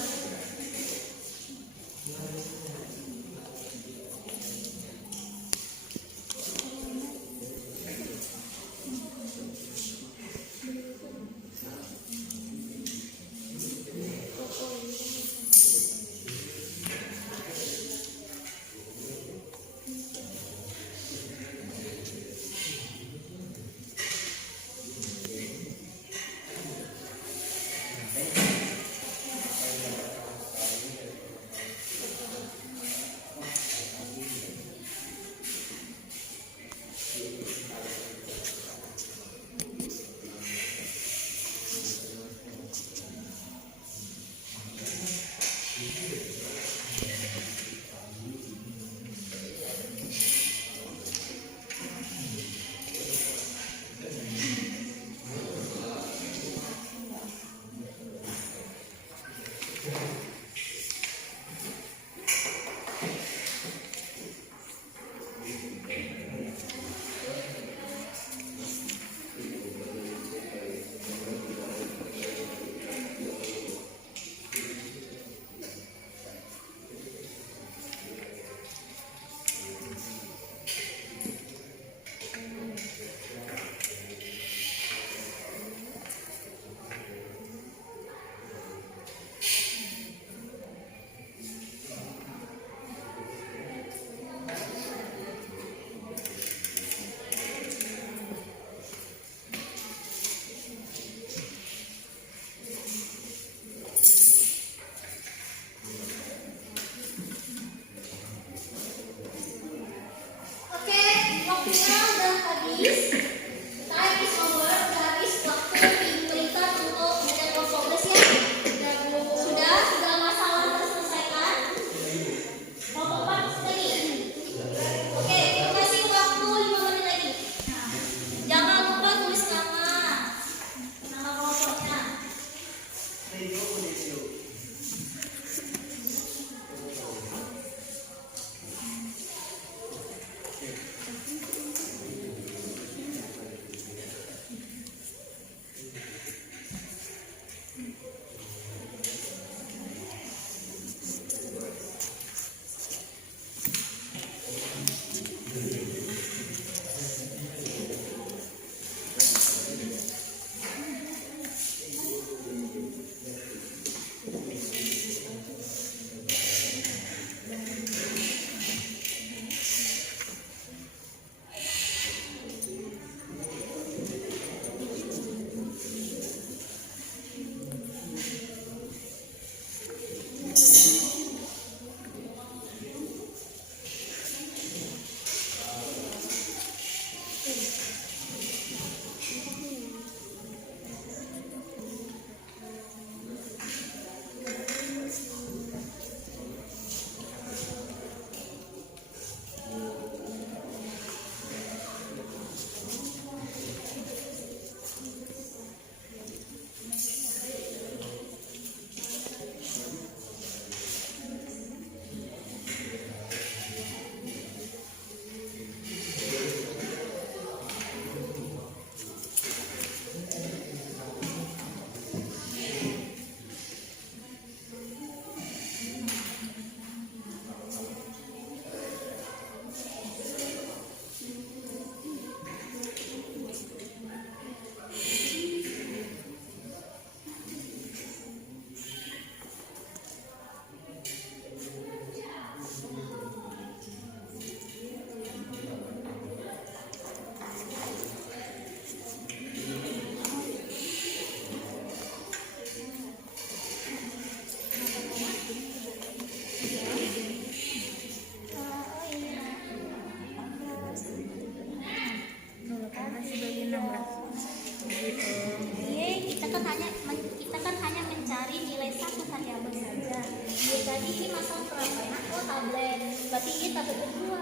tablet berdua.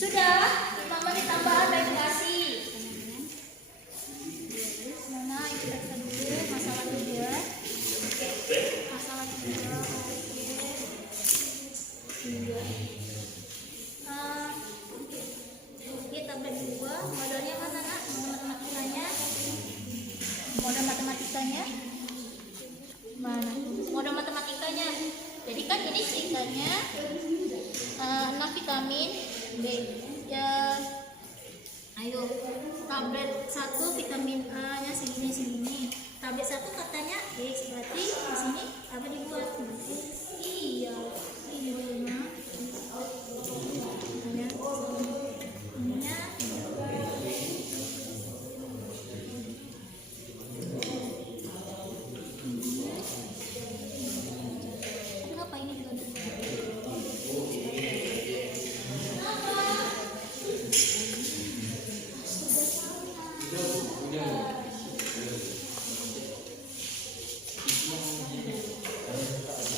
Sudah, 5 menit tambahan verifikasi. Mana itu periksa dulu masalah 3. Masalah 3. Oke, tablet 2. Modalnya mana nak? Modal matematikanya? Mana? Modal matematikanya. Jadi kan ini ceritanya 6 vitamin B. Ya, ayo tablet 1 vitamin A nya segini. Tablet 1 katanya X, berarti di sini apa dibuat? Iya, ini mana? Ininya kenapa ini juga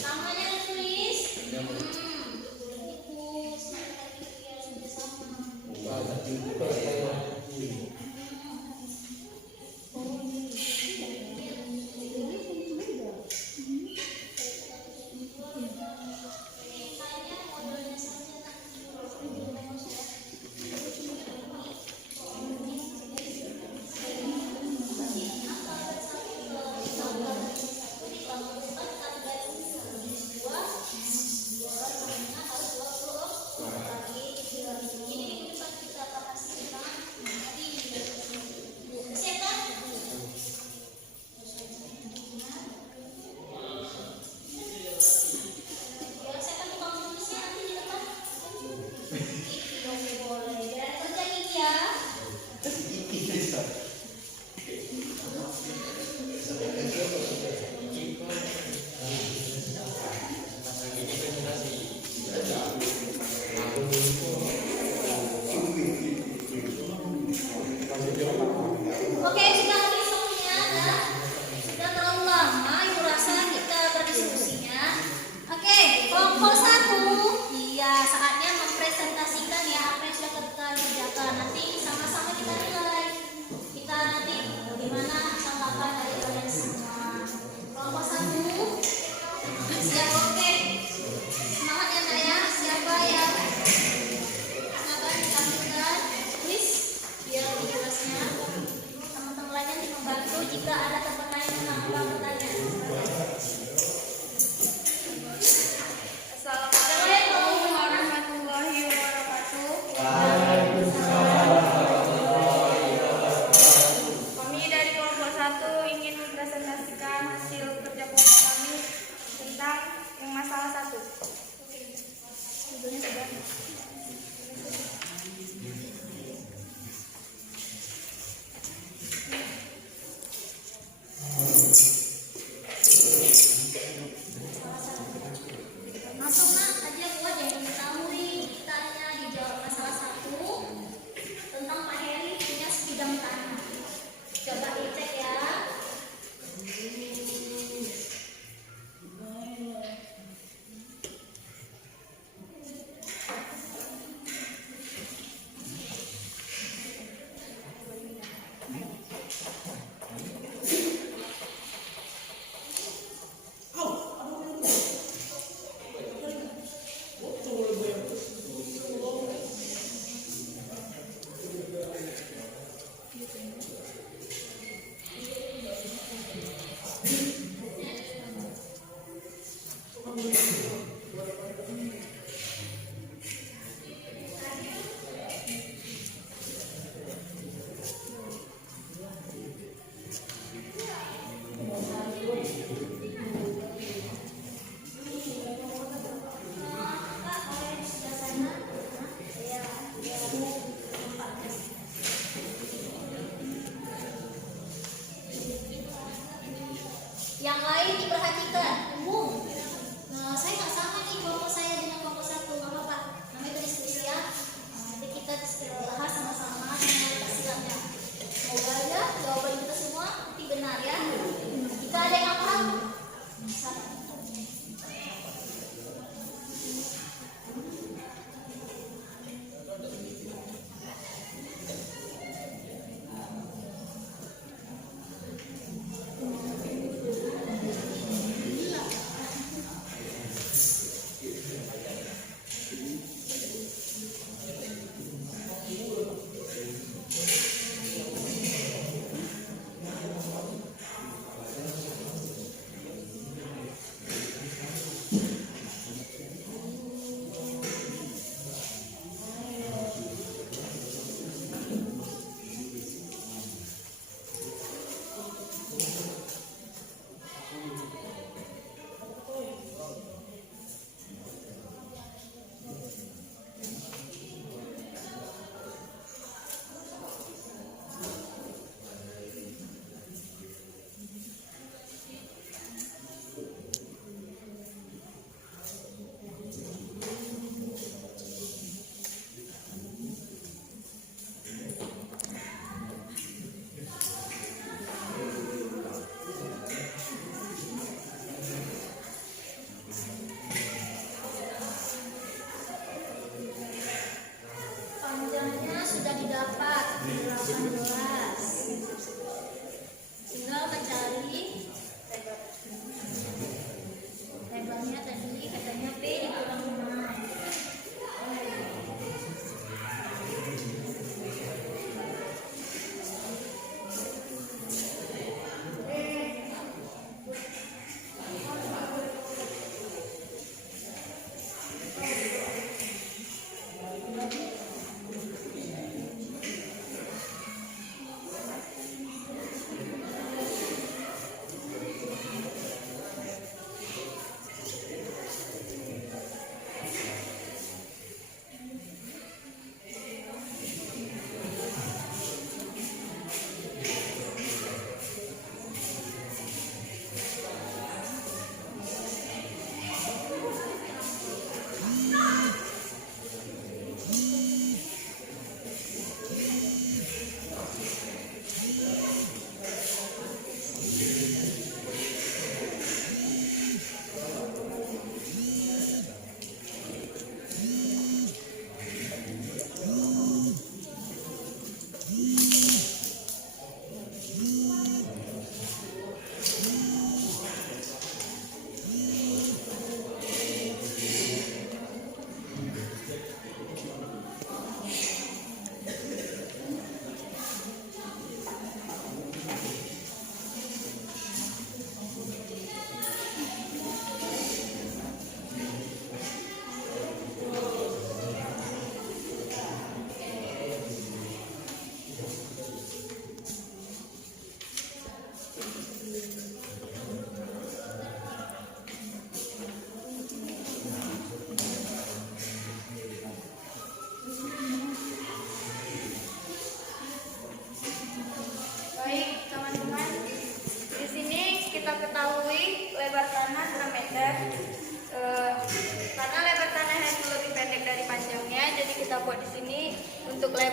namanya tulis. Itu sama. Oke, sudah habis waktunya dan sudah terlalu lama ibu rasa kita berdiskusinya. Oke, kelompok 1. Iya, saatnya mempresentasikan ya apa yang sudah kita kerjakan. Nanti sama-sama kita nilai. Kita nanti bagaimana tanggapan dari kalian semua. Kelompok 1 siap, oke. Semangat ya Nak ya. Siapa yang akan ditampilkan? Please, biar jelasnya. Teman-teman lainnya membantu jika ada teman lain yang menambah pertanyaan. Assalamualaikum warahmatullahi wabarakatuh. Kami dari kelompok 1 ingin mempresentasikan hasil kerja kelompok kami tentang yang masalah 1. Judulnya sudah.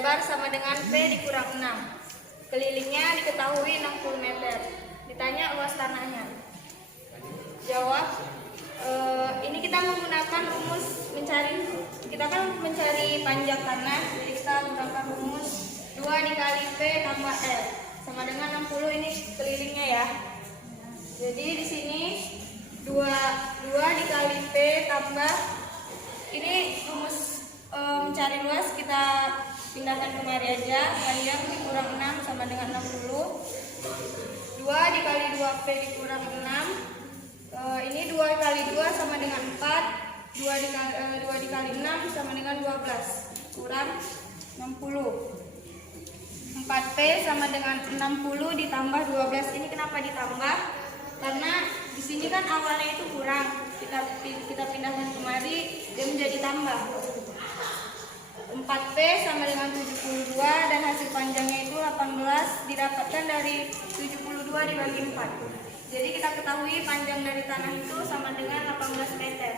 lebar sama dengan P dikurang 6. Kelilingnya diketahui 60 meter. Ditanya luas tanahnya. Jawab, ini kita menggunakan rumus kita kan mencari panjang tanah. Jadi kita menggunakan rumus 2 dikali P tambah L sama dengan 60, ini kelilingnya ya. Jadi di sini 2 dikali P tambah, ini rumus mencari luas kita pindahkan kemari aja. Panjang dikurang 6 sama dengan 60. 2 dikali 2P dikurang 6. Ini 2 kali 2 sama dengan 4. 2 dikali 6 sama dengan 12. Kurang 60. 4P sama dengan 60 ditambah 12. Ini kenapa ditambah? Karena di sini kan awalnya itu kurang. Kita pindahkan kemari, dia menjadi tambah. 4P sama dengan 72 dan hasil panjangnya itu 18 didapatkan dari 72 dibagi 4. Jadi kita ketahui panjang dari tanah itu sama dengan 18 meter.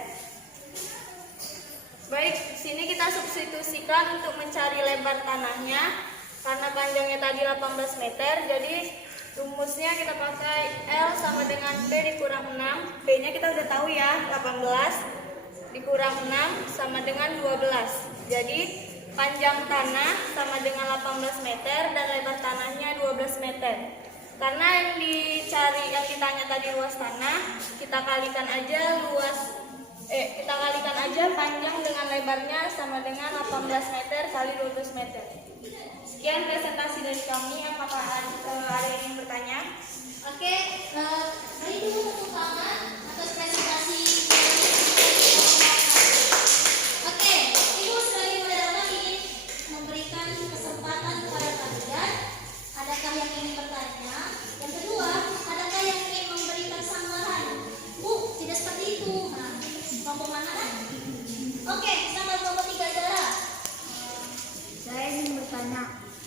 Baik, sini kita substitusikan untuk mencari lebar tanahnya. Karena panjangnya tadi 18 meter, jadi rumusnya kita pakai L sama dengan P dikurang 6. P nya kita udah tahu ya, 18 dikurang 6 sama dengan 12. Jadi panjang tanah sama dengan 18 meter dan lebar tanahnya 12 meter. Karena yang ditanya tadi luas tanah, kita kalikan aja panjang dengan lebarnya sama dengan 18 meter kali 12 meter. Sekian presentasi dari kami. Apakah ada yang ingin bertanya? Oke, beri dulu tepuk tangan atas presentasi. Oke, Ibu sebagai moderator ingin memberikan kesempatan kepada kalian. Adakah yang ingin bertanya? Yang kedua, adakah yang ingin memberikan sanggahan? Bu, tidak seperti itu. Nah, kelompok mana kan? Oke, sama kelompok 3 Zara. Saya ingin bertanya,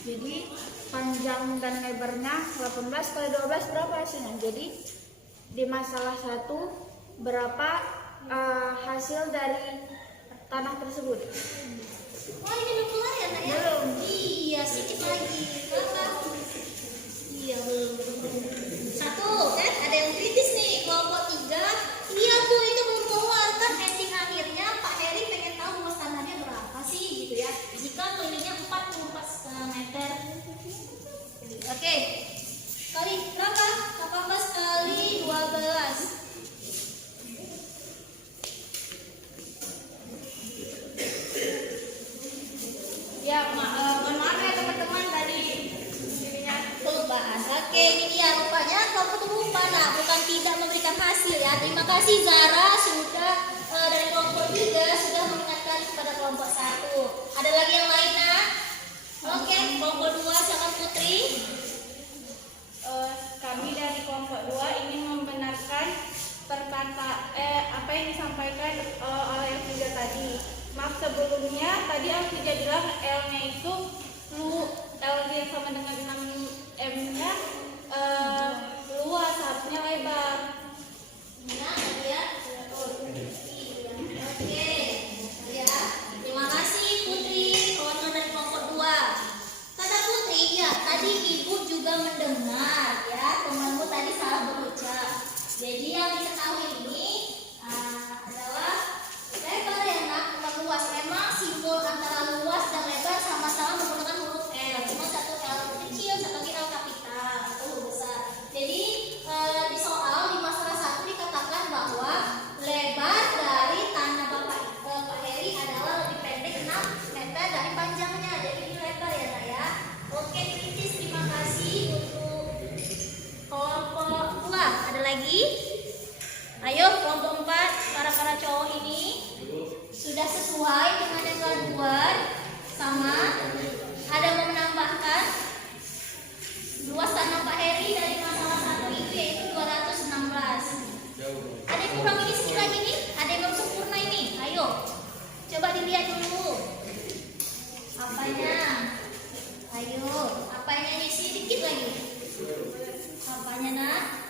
jadi panjang dan lebarnya 18 kali 12 berapa hasilnya? Jadi di masalah 1 berapa hasil dari tanah tersebut? Oh, ini belum keluar ya, Nak ya? Belum. Iya, sedikit lagi. Berapa? Iya, belum. 1, kan? Ada yang kritis nih, kelompok 3. Iya, Bu, itu belum keluar. Kan ending akhirnya Pak Heri pengen tahu luas tanahnya berapa sih, gitu ya. Jika kelilingnya 44 meter. Oke. Kali berapa? 18 kali 12. Ya, mohon maaf ya teman-teman, tadi ininya Kelupaan. Oke, ini dia rupanya kelompok itu lupa. Nah, bukan tidak memberikan hasil ya. Terima kasih Zara sudah dari kelompok 3 sudah mengingatkan kepada kelompok 1. Ada lagi yang lain, Nak? Oke, kelompok 2 silakan Putri. kami dari kelompok 2 ingin membenarkan apa yang disampaikan oleh Elvija tadi. Maaf sebelumnya tadi Elvija bilang L-nya itu L yang sama dengan 6M-nya luas, harusnya lebar. Nah, ya. Oke. Ya. Terima kasih Putri, kawan-kawan dari kelompok 2. Kata Putri, ya, tadi Ibu juga mendengar ya, temanmu tadi salah berucap. Jadi yang diketahui ini adalah lebar ya, Nak, bukan luas. Memang simbol antara luas dan lebar sama-sama menggunakan huruf L. Cuma satu L kecil, satu lagi L kapital atau huruf besar. Jadi di soal di masalah 1 dikatakan bahwa lebar dari tanah Pak Heri adalah lebih pendek 6 meter dari panjangnya. Jadi ini lebar ya, Nak ya. Oke, kritis, terima kasih untuk kelompok 2. Ada lagi? Ayo kelompok 4, para cowok ini sudah sesuai dengan yang kedua sama. Ada yang mau menambahkan? Luas tanah Pak Heri dari masalah 1 itu yaitu 216. Ada yang kurang ini sedikit lagi nih? Ada yang belum sempurna ini? Ayo, coba dilihat dulu. Apanya? Ayo, apanya ini sedikit lagi? Apanya, Nak?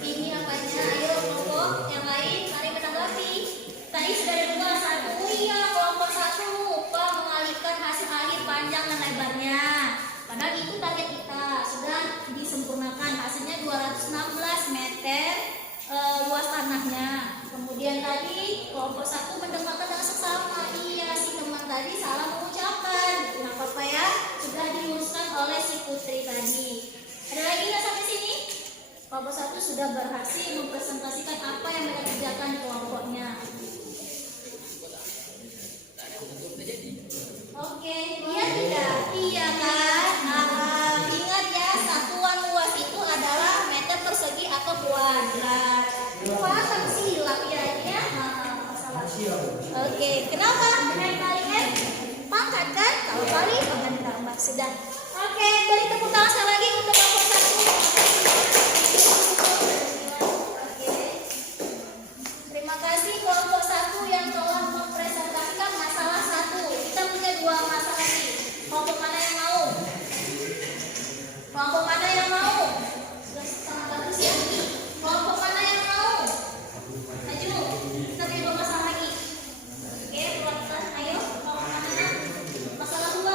Ini apanya? Ayo kelompok yang lain, mari menanggapi. Tadi sudah ada 2, 1. Iya, kelompok 1. panjang dan lebarnya. Padahal itu target kita sudah disempurnakan, hasilnya 216 meter luas tanahnya. Kemudian tadi kelompok 1 mendekatkan dengan sesama. Iya, si teman tadi salah mengucapkan. Nah, apa ya? Sudah diluruskan oleh si Putri tadi. Ada lagi nggak sampai sini? Kelompok 1 sudah berhasil mempresentasikan apa yang mereka kerjakan di kelompoknya. Oke, iya tidak? Iya kan? Nah, ingat ya, satuan luas itu adalah meter persegi atau kuadrat. Paham silap ya ini ya? Masalah. Oke, kenapa? Karena kalian pangkat kan? Kalau kali pangkat ditambah sudah. Oke, beri tepuk tangan sekali lagi untuk kelompok 1. Oke. Terima kasih kelompok 1 yang telah mempresentasikan masalah 1. Kita punya 2 masalah lagi. Kelompok mana yang mau? Kelompok mana yang mau? Sudah sangat bagus ya. Kelompok mana yang mau? Maju. Kita punya 2 masalah lagi. Oke, pelan-pelan. Ayo, kelompok mana? Masalah 2.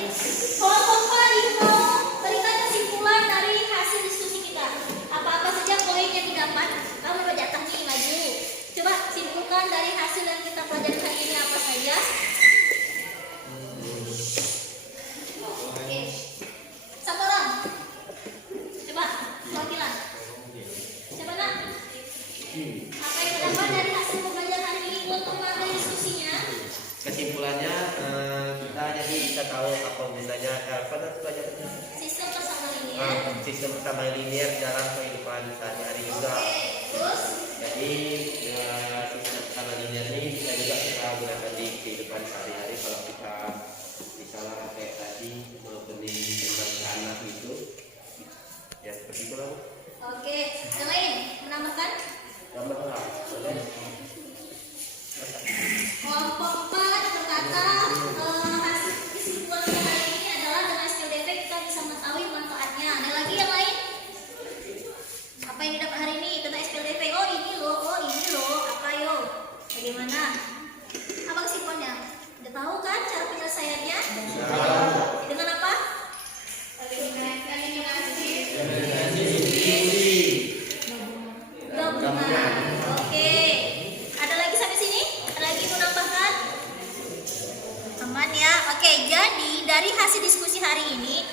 Kelompok ibu mau berikan kesimpulan dari hasil diskusi kita. Apa-apa saja poin yang didapat. Kamu berjatah nih maju. Coba simpulkan dari hasil yang kita pelajari hari ini apa saja. Oke. Satu orang. Coba perwakilan. Siapa nak? Apa yang didapat dari hasil pembelajaran hari ini untuk mengakhiri diskusinya? Kesimpulannya kita jadi bisa tahu apa gunanya apa pelajarannya. Sistem bersama linear. Sistem pertama linear dalam kehidupan sehari-hari juga. Terus Jadi sistem pertama linear ini bisa juga kita gunakan di kehidupan sehari-hari kalau kita misalnya kayak tadi beli tentang anak itu. Ya seperti itu lah. oke, yang lain menambahkan? Gambar lah. Boleh. Kelompok 4 berkata hasil kesimpulan kita hari ini adalah dengan SPLDP kita bisa mengetahui manfaatnya. Ada lagi yang lain? Apa yang didapat hari ini tentang SPLDP? Oh ini loh, apa yo? Bagaimana? Apa kesimpulannya? Udah tahu kan cara penyelesaiannya? Dengan apa? Gabungan. Oke. Ada lagi sampai sini? Ada lagi mau nambahkan? Aman ya. Oke, jadi dari hasil diskusi hari ini,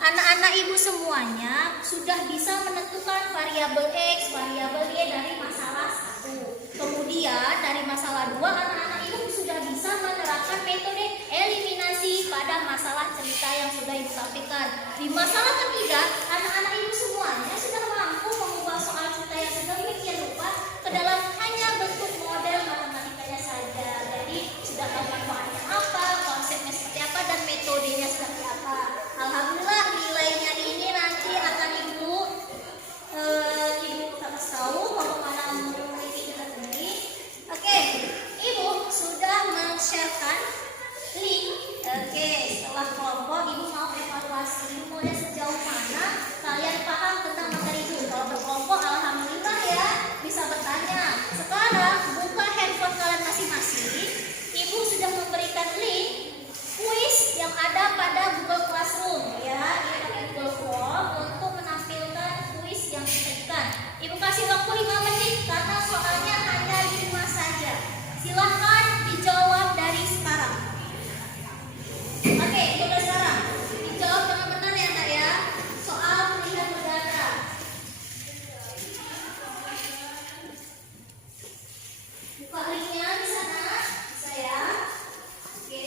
anak-anak ibu semuanya sudah bisa menentukan variabel X, variabel Y dari masalah 1. Kemudian dari masalah 2, anak-anak ibu sudah bisa menerapkan metode eliminasi pada masalah cerita yang sudah ibu sampaikan. Di masalah ketiga, anak-anak ibu semuanya sudah mampu mengubah soal cerita yang sedemikian rupa ke dalam hanya bentuk model matematikanya saja. Jadi sudah tahu manfaatnya apa, konsepnya seperti apa, dan metodenya seperti apa. Alhamdulillah nilainya ini nanti akan ibu kasih tahu bagaimana meneliti kita sendiri. Oke, ibu sudah men-sharekan link. Oke, setelah kelompok ibu mau evaluasi, ibu mau lihat sejauh mana kalian paham tentang materi itu. Kalau berkelompok alhamdulillah ya bisa bertanya. Sekarang buka handphone kalian masing-masing. Ibu sudah memberikan link kuis yang ada pada Google Classroom ya. Ini pakai Google Form untuk menampilkan kuis yang disajikan. Ibu kasih waktu 5 menit karena soalnya hanya 5 saja. Silahkan dijawab dari sekarang. Oke, mulai sekarang. Dijawab dengan benar ya Nak ya. Soal pilihan udara. Buka linknya di sana, bisa ya. Oke.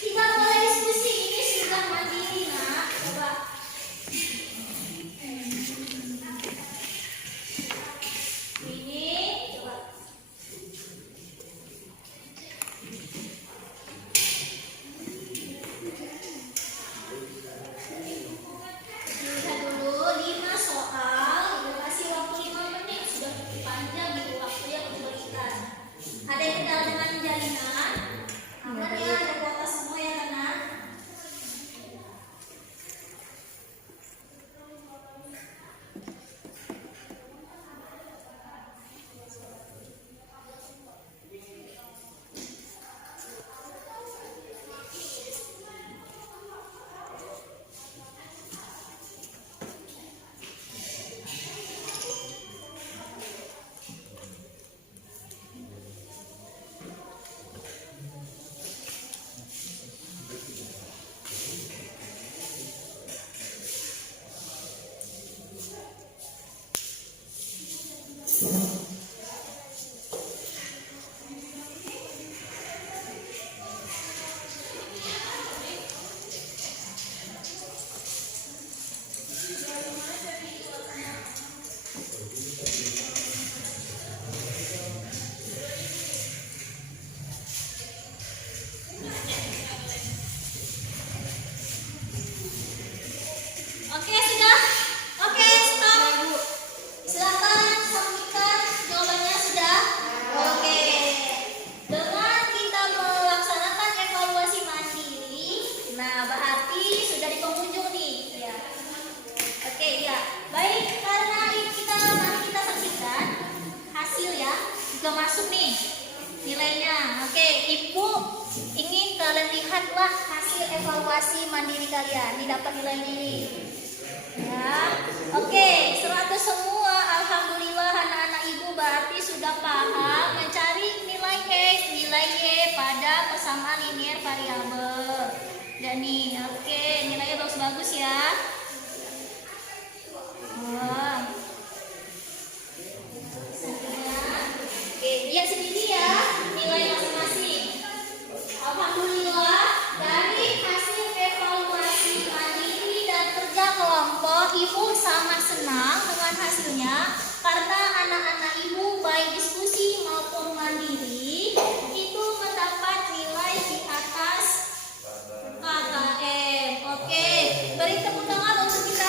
Kita mulai diskusi ini sudah mandiri Nak. Coba. Ini coba. Lihat dulu 5 soal, udah kasih waktu 5 menit, sudah cukup panjang gitu waktu yang diberikan. Ada yang kenal dengan jalinan? Aman ya, ada kuota semua ya kan? Oke, sudah? Oke, stop. Silakan sampaikan jawabannya sudah. Oke. Dengan kita melaksanakan evaluasi mandiri, nah berarti sudah di penghujung nih. Ya. Oke, ya. Baik, karena kita mari kita saksikan hasil ya. Sudah masuk nih nilainya. Oke, Ibu ingin kalian lihatlah hasil evaluasi mandiri kalian. Didapat nilai ini. Ya, oke, 100 semua. Alhamdulillah anak-anak ibu berarti sudah paham mencari nilai X, nilai Y pada persamaan linier variabel. Dan nih, oke, nilainya bagus-bagus ya. Wah. Oke, lihat sendiri ya nilai masing-masing. Alhamdulillah dari hasil evaluasi mandiri dan kerja kelompok, ibu sangat senang dengan hasilnya karena anak-anak ibu baik diskusi maupun mandiri itu mendapat nilai di atas KKM. Oke, beri tepuk tangan untuk kita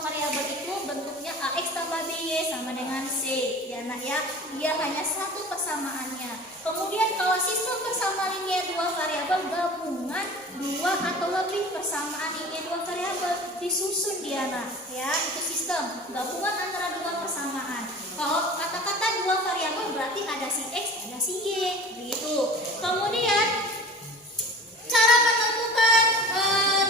variabel itu bentuknya AX tambah BY sama dengan C ya nak ya, dia hanya satu persamaannya. Kemudian kalau sistem persamaan linier dua variabel gabungan dua atau lebih persamaan linier dua variabel disusun dia nak ya, itu sistem gabungan antara dua persamaan. Kalau kata-kata dua variabel berarti ada si X ada si Y begitu. Kemudian cara menentukan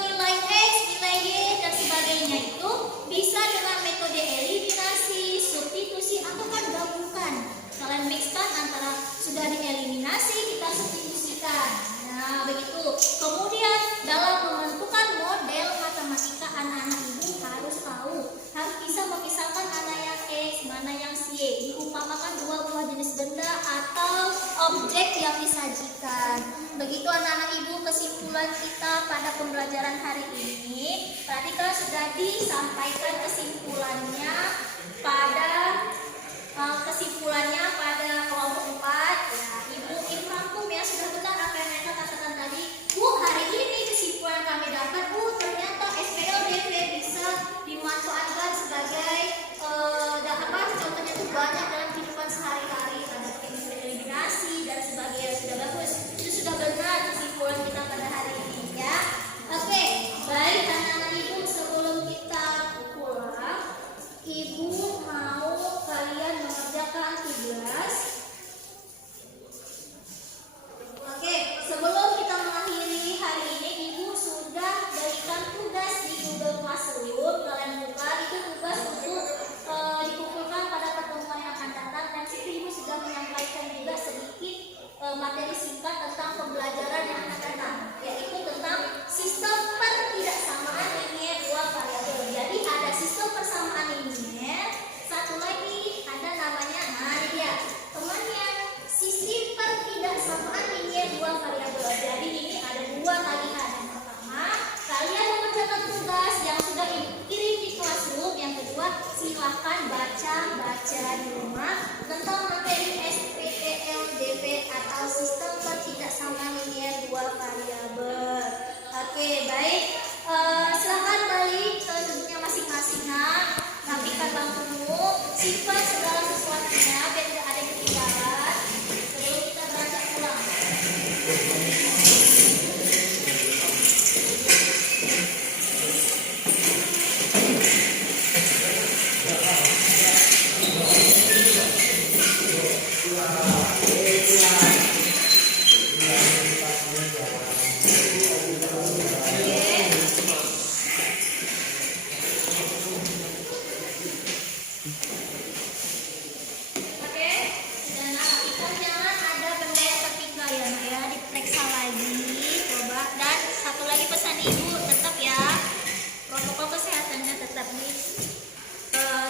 nilai X, nilai Y dan sebagainya itu bisa dengan metode eliminasi, substitusi atau kan gabungkan. Kalian mixkan antara sudah dieliminasi kita substitusikan. Nah begitu. Kemudian dalam menentukan model matematika anak-anak ibu harus tahu, harus bisa memisahkan mana yang X, mana yang Y. Diumpamakan dua buah jenis benda atau objek yang disajikan. Begitu anak-anak ibu kesimpulan kita pada pembelajaran hari ini. Tadi kan sudah disampaikan kesimpulannya pada kelompok 4 ya. Ibu rangkum ya, sudah benar apa yang mereka katakan tadi. Bu, hari ini kesimpulan kami dapat, ternyata SPLDV bisa dimanfaatkan sebagai contohnya itu banyak dalam kehidupan sehari-hari, ada teknik eliminasi dan sebagainya. Sudah bagus, itu sudah benar kesimpulan kita pada hari ini ya. Oke, baik anak-anak ibu, sebelum kita pulang, ibu mau kalian mengerjakan tugas. Oke, sebelum kita mengakhiri hari ini, ibu sudah berikan tugas di Google Classroom. Kalian buka, itu tugas untuk dikumpulkan pada pertemuan yang akan datang, dan situ ibu sudah menyampaikan juga sedikit materi singkat tentang pembelajaran yang akan datang, yaitu tentang sistem pertidaksamaan linier dua variabel. Jadi ada sistem persamaan linier, satu lagi ada namanya, nah ini dia temannya, sistem pertidaksamaan linier dua variabel. Jadi ini ada dua tagihan. Yang pertama, kalian mengerjakan tugas yang sudah ibu kirim di Classroom. Yang kedua, silahkan baca di rumah tentang materi SPLDV atau sistem pertidaksamaan linier dua variabel. Oke, baik. Silahkan balik ke duduknya masing-masing. Rapikan bangkumu, simpan segala sesuatunya biar tidak ada yang ketinggalan sebelum kita beranjak pulang. Oke, dan rapikan, jangan ada benda yang tertinggal ya nak ya, diperiksa lagi, coba. Dan satu lagi pesan ibu, tetap ya protokol kesehatannya tetap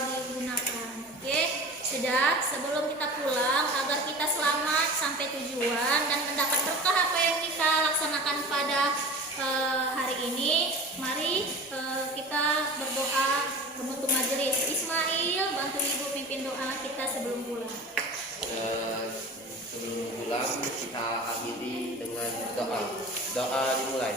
digunakan. Oke, sudah. Sebelum kita pulang, agar kita selamat sampai tujuan dan mendapat berkah apa yang kita laksanakan pada hari ini, mari kita berdoa menutup majelis. Ismail, bantu ibu pimpin doa kita sebelum pulang. Sebelum pulang kita akhiri dengan doa. Doa dimulai.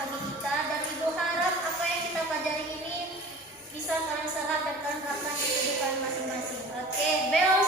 bagi kita, dan Ibu harap apa yang kita pelajari ini bisa kalian serap dan kalian terapkan di kehidupan masing-masing. Oke, bel.